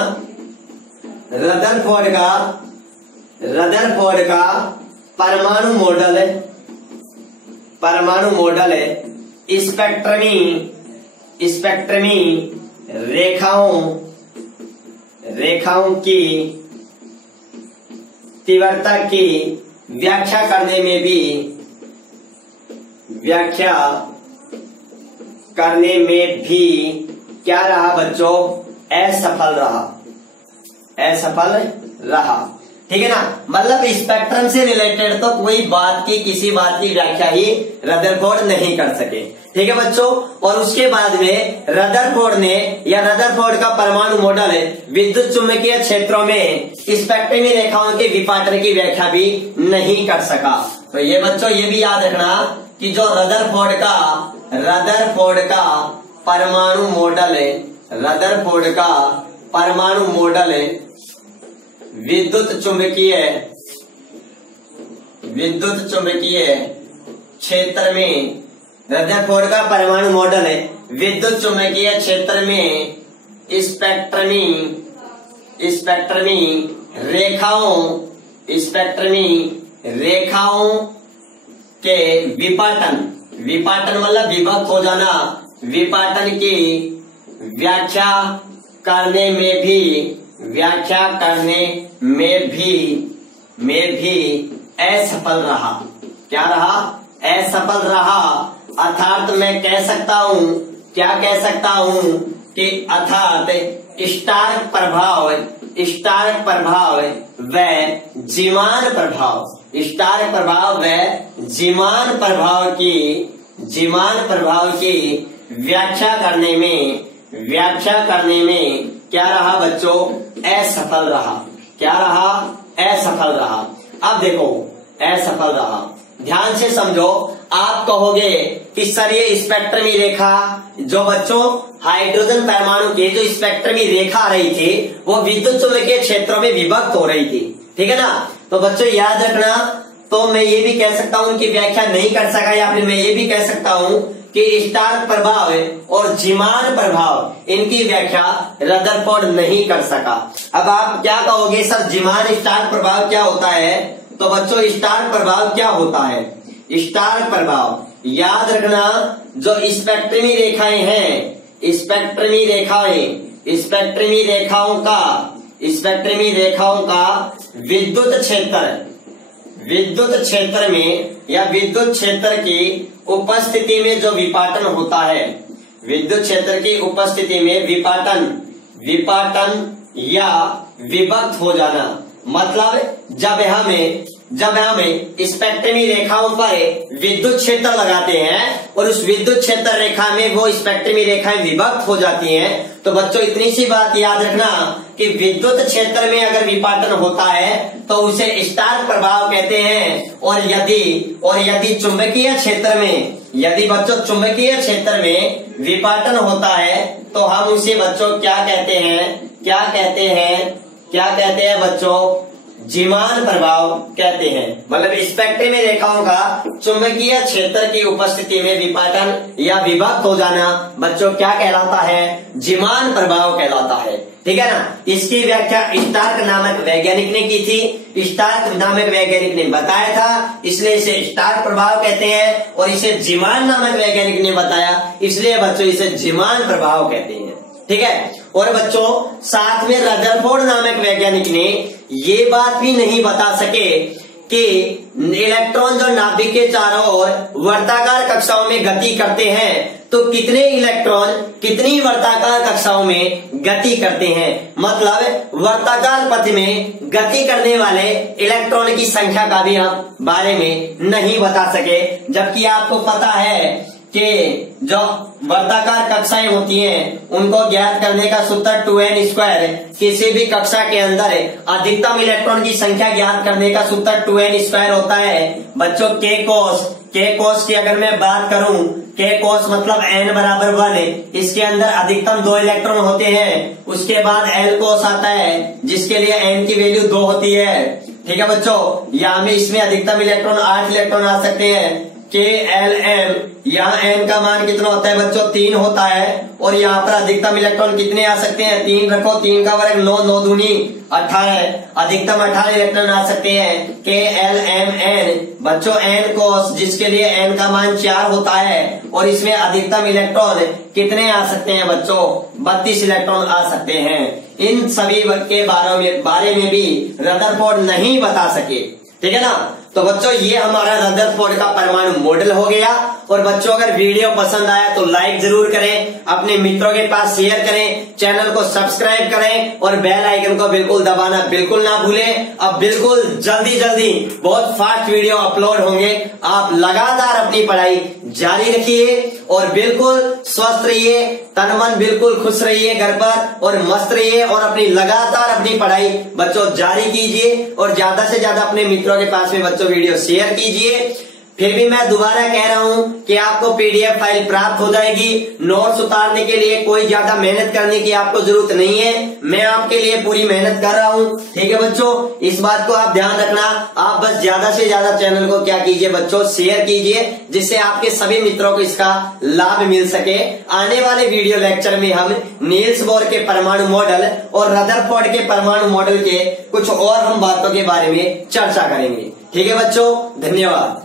रदरफोर्ड का परमाणु मॉडल स्पेक्ट्रमी रेखाओं की तीव्रता की व्याख्या करने में भी क्या रहा बच्चों, असफल रहा। ठीक है ना, मतलब स्पेक्ट्रम से रिलेटेड तो कोई किसी बात की व्याख्या ही रदरफोर्ड नहीं कर सके। ठीक है बच्चों, और उसके बाद में रदरफोर्ड का परमाणु मॉडल विद्युत चुंबकीय क्षेत्रों में स्पेक्ट्रमी रेखाओं के विपाटन की व्याख्या भी नहीं कर सका। तो ये बच्चों ये भी याद रखना कि जो रदरफोर्ड का परमाणु मॉडल विद्युत चुंबकीय क्षेत्र में, रदरफोर्ड का परमाणु मॉडल विद्युत चुंबकीय क्षेत्र में स्पेक्ट्रमी रेखाओं के विपाटन मतलब विभक्त हो जाना, विपाटन की व्याख्या करने में भी असफल रहा। क्या रहा, असफल रहा। अर्थात मैं कह सकता हूं कि अर्थात स्टार्क प्रभाव व जीमान प्रभाव की व्याख्या करने में क्या रहा बच्चों, असफल रहा। क्या रहा, असफल रहा। अब देखो असफल रहा, ध्यान से समझो। आप कहोगे कि सर ये स्पेक्ट्रमी रेखा जो बच्चों हाइड्रोजन परमाणु की जो स्पेक्ट्रमी रेखा आ रही थी वो विद्युत चुंबकीय क्षेत्रों में विभक्त हो रही थी। ठीक है ना, तो बच्चों याद रखना। तो मैं ये भी कह सकता हूं उनकी व्याख्या नहीं कर सका, या फिर मैं ये भी कह सकता हूं कि स्टार्क प्रभाव और जीमान प्रभाव इनकी व्याख्या रदरफोर्ड नहीं कर सका। अब आप क्या कहोगे सर जीमान स्टार्क प्रभाव क्या होता है? तो बच्चों स्टार्क प्रभाव क्या होता है? स्टार्क प्रभाव याद रखना, जो स्पेक्ट्रमी रेखाएं हैं, स्पेक्ट्रमी रेखाओं का विद्युत क्षेत्र में या विद्युत क्षेत्र की उपस्थिति में जो विपाटन होता है, विद्युत क्षेत्र की उपस्थिति में विपाटन या विभक्त हो जाना, मतलब जब हमें स्पेक्ट्रमी रेखाओं पर विद्युत क्षेत्र लगाते हैं और उस विद्युत क्षेत्र रेखा में वो स्पेक्ट्रमी रेखाएं विभक्त हो जाती हैं, तो बच्चों इतनी सी बात याद रखना कि विद्युत क्षेत्र में अगर विपाटन होता है तो उसे स्टार्क प्रभाव कहते हैं। और यदि चुंबकीय क्षेत्र में, यदि बच्चों चुंबकीय क्षेत्र में विपाटन होता है तो हम उसे बच्चों क्या कहते हैं बच्चों, जीमान प्रभाव कहते हैं। मतलब स्पेक्ट्रम में रेखाओं का चुंबकीय क्षेत्र की उपस्थिति में विपाटन या विभक्त हो जाना बच्चों क्या कहलाता है? जीमान प्रभाव कहलाता है। ठीक है ना। इसकी व्याख्या स्टार्क नामक वैज्ञानिक ने की थी। स्टार्क नामक वैज्ञानिक ने बताया था, इसलिए इसे स्टार्क प्रभाव कहते हैं। और इसे जीमान नामक वैज्ञानिक ने बताया, इसलिए बच्चों इसे जीमान प्रभाव कहते हैं। ठीक है। और बच्चों साथ में रदरफोर्ड नामक वैज्ञानिक ने ये बात भी नहीं बता सके कि इलेक्ट्रॉन जो नाभिक के चारों ओर वर्ताकार कक्षाओं में गति करते हैं तो कितने इलेक्ट्रॉन कितनी वर्ताकार कक्षाओं में गति करते हैं। मतलब वर्ताकार पथ में गति करने वाले इलेक्ट्रॉन की संख्या का भी हम बारे में नहीं बता सके। जबकि आपको पता है कि जो वर्ताकार कक्षाएं होती हैं उनको ज्ञात करने का सूत्र 2n²। किसी भी कक्षा के अंदर अधिकतम इलेक्ट्रॉन की संख्या ज्ञात करने का सूत्र 2n² होता है। बच्चों के कोस की अगर मैं बात करूं, के कोस मतलब n बराबर 1, इसके अंदर अधिकतम 2 इलेक्ट्रॉन होते हैं। उसके बाद l कोस आता है जिसके लिए n की वैल्यू 2 होती है। ठीक है बच्चों। यहाँ में इसमें अधिकतम इलेक्ट्रॉन 8 इलेक्ट्रॉन आ सकते हैं। KLM यहाँ n का मान कितना होता है बच्चों? 3 होता है। और यहाँ पर अधिकतम इलेक्ट्रॉन कितने आ सकते हैं? 3 रखो, 3 का वर्ग 9, 9 दूनी 18। अधिकतम 18 इलेक्ट्रॉन आ सकते हैं। KLMN बच्चों n कोस जिसके लिए n का मान 4 होता है। और इसमें अधिकतम इलेक्ट्रॉन कितने आ सकते हैं बच्चों? 32 इलेक्ट्रॉन आ सकते हैं। इन सभी के बारे में भी रदरफोर्ड नहीं बता सके। ठीक है ना। तो बच्चों ये हमारा रदरफोर्ड का परमाणु मॉडल हो गया। और बच्चों अगर वीडियो पसंद आया तो लाइक जरूर करें, अपने मित्रों के पास शेयर करें, चैनल को सब्सक्राइब करें और बेल आइकन को बिल्कुल दबाना बिल्कुल ना भूलें। अब बिल्कुल जल्दी बहुत फास्ट वीडियो अपलोड होंगे। आप लगातार अपनी पढ़ाई जारी रखिए और बिल्कुल स्वस्थ रहिए, तन मन बिल्कुल खुश रहिए घर पर, और मस्त रहिए। और अपनी लगातार अपनी पढ़ाई बच्चों जारी कीजिए और ज्यादा से ज्यादा अपने मित्रों के पास में बच्चों वीडियो शेयर कीजिए। फिर भी मैं दोबारा कह रहा हूं कि आपको PDF फाइल प्राप्त हो जाएगी। नोट्स उतारने के लिए कोई ज्यादा मेहनत करने की आपको जरूरत नहीं है। मैं आपके लिए पूरी मेहनत कर रहा हूं। ठीक है बच्चों, इस बात को आप ध्यान रखना। आप बस ज्यादा से ज्यादा चैनल को क्या कीजिए बच्चों? शेयर कीजिए, जिससे आपके सभी मित्रों को इसका लाभ मिल सके। आने वाले वीडियो लेक्चर में हम नील्स बोर के परमाणु मॉडल और रदरफोर्ड के परमाणु मॉडल के कुछ और हम बातों के बारे में चर्चा करेंगे। ठीक है बच्चों, धन्यवाद।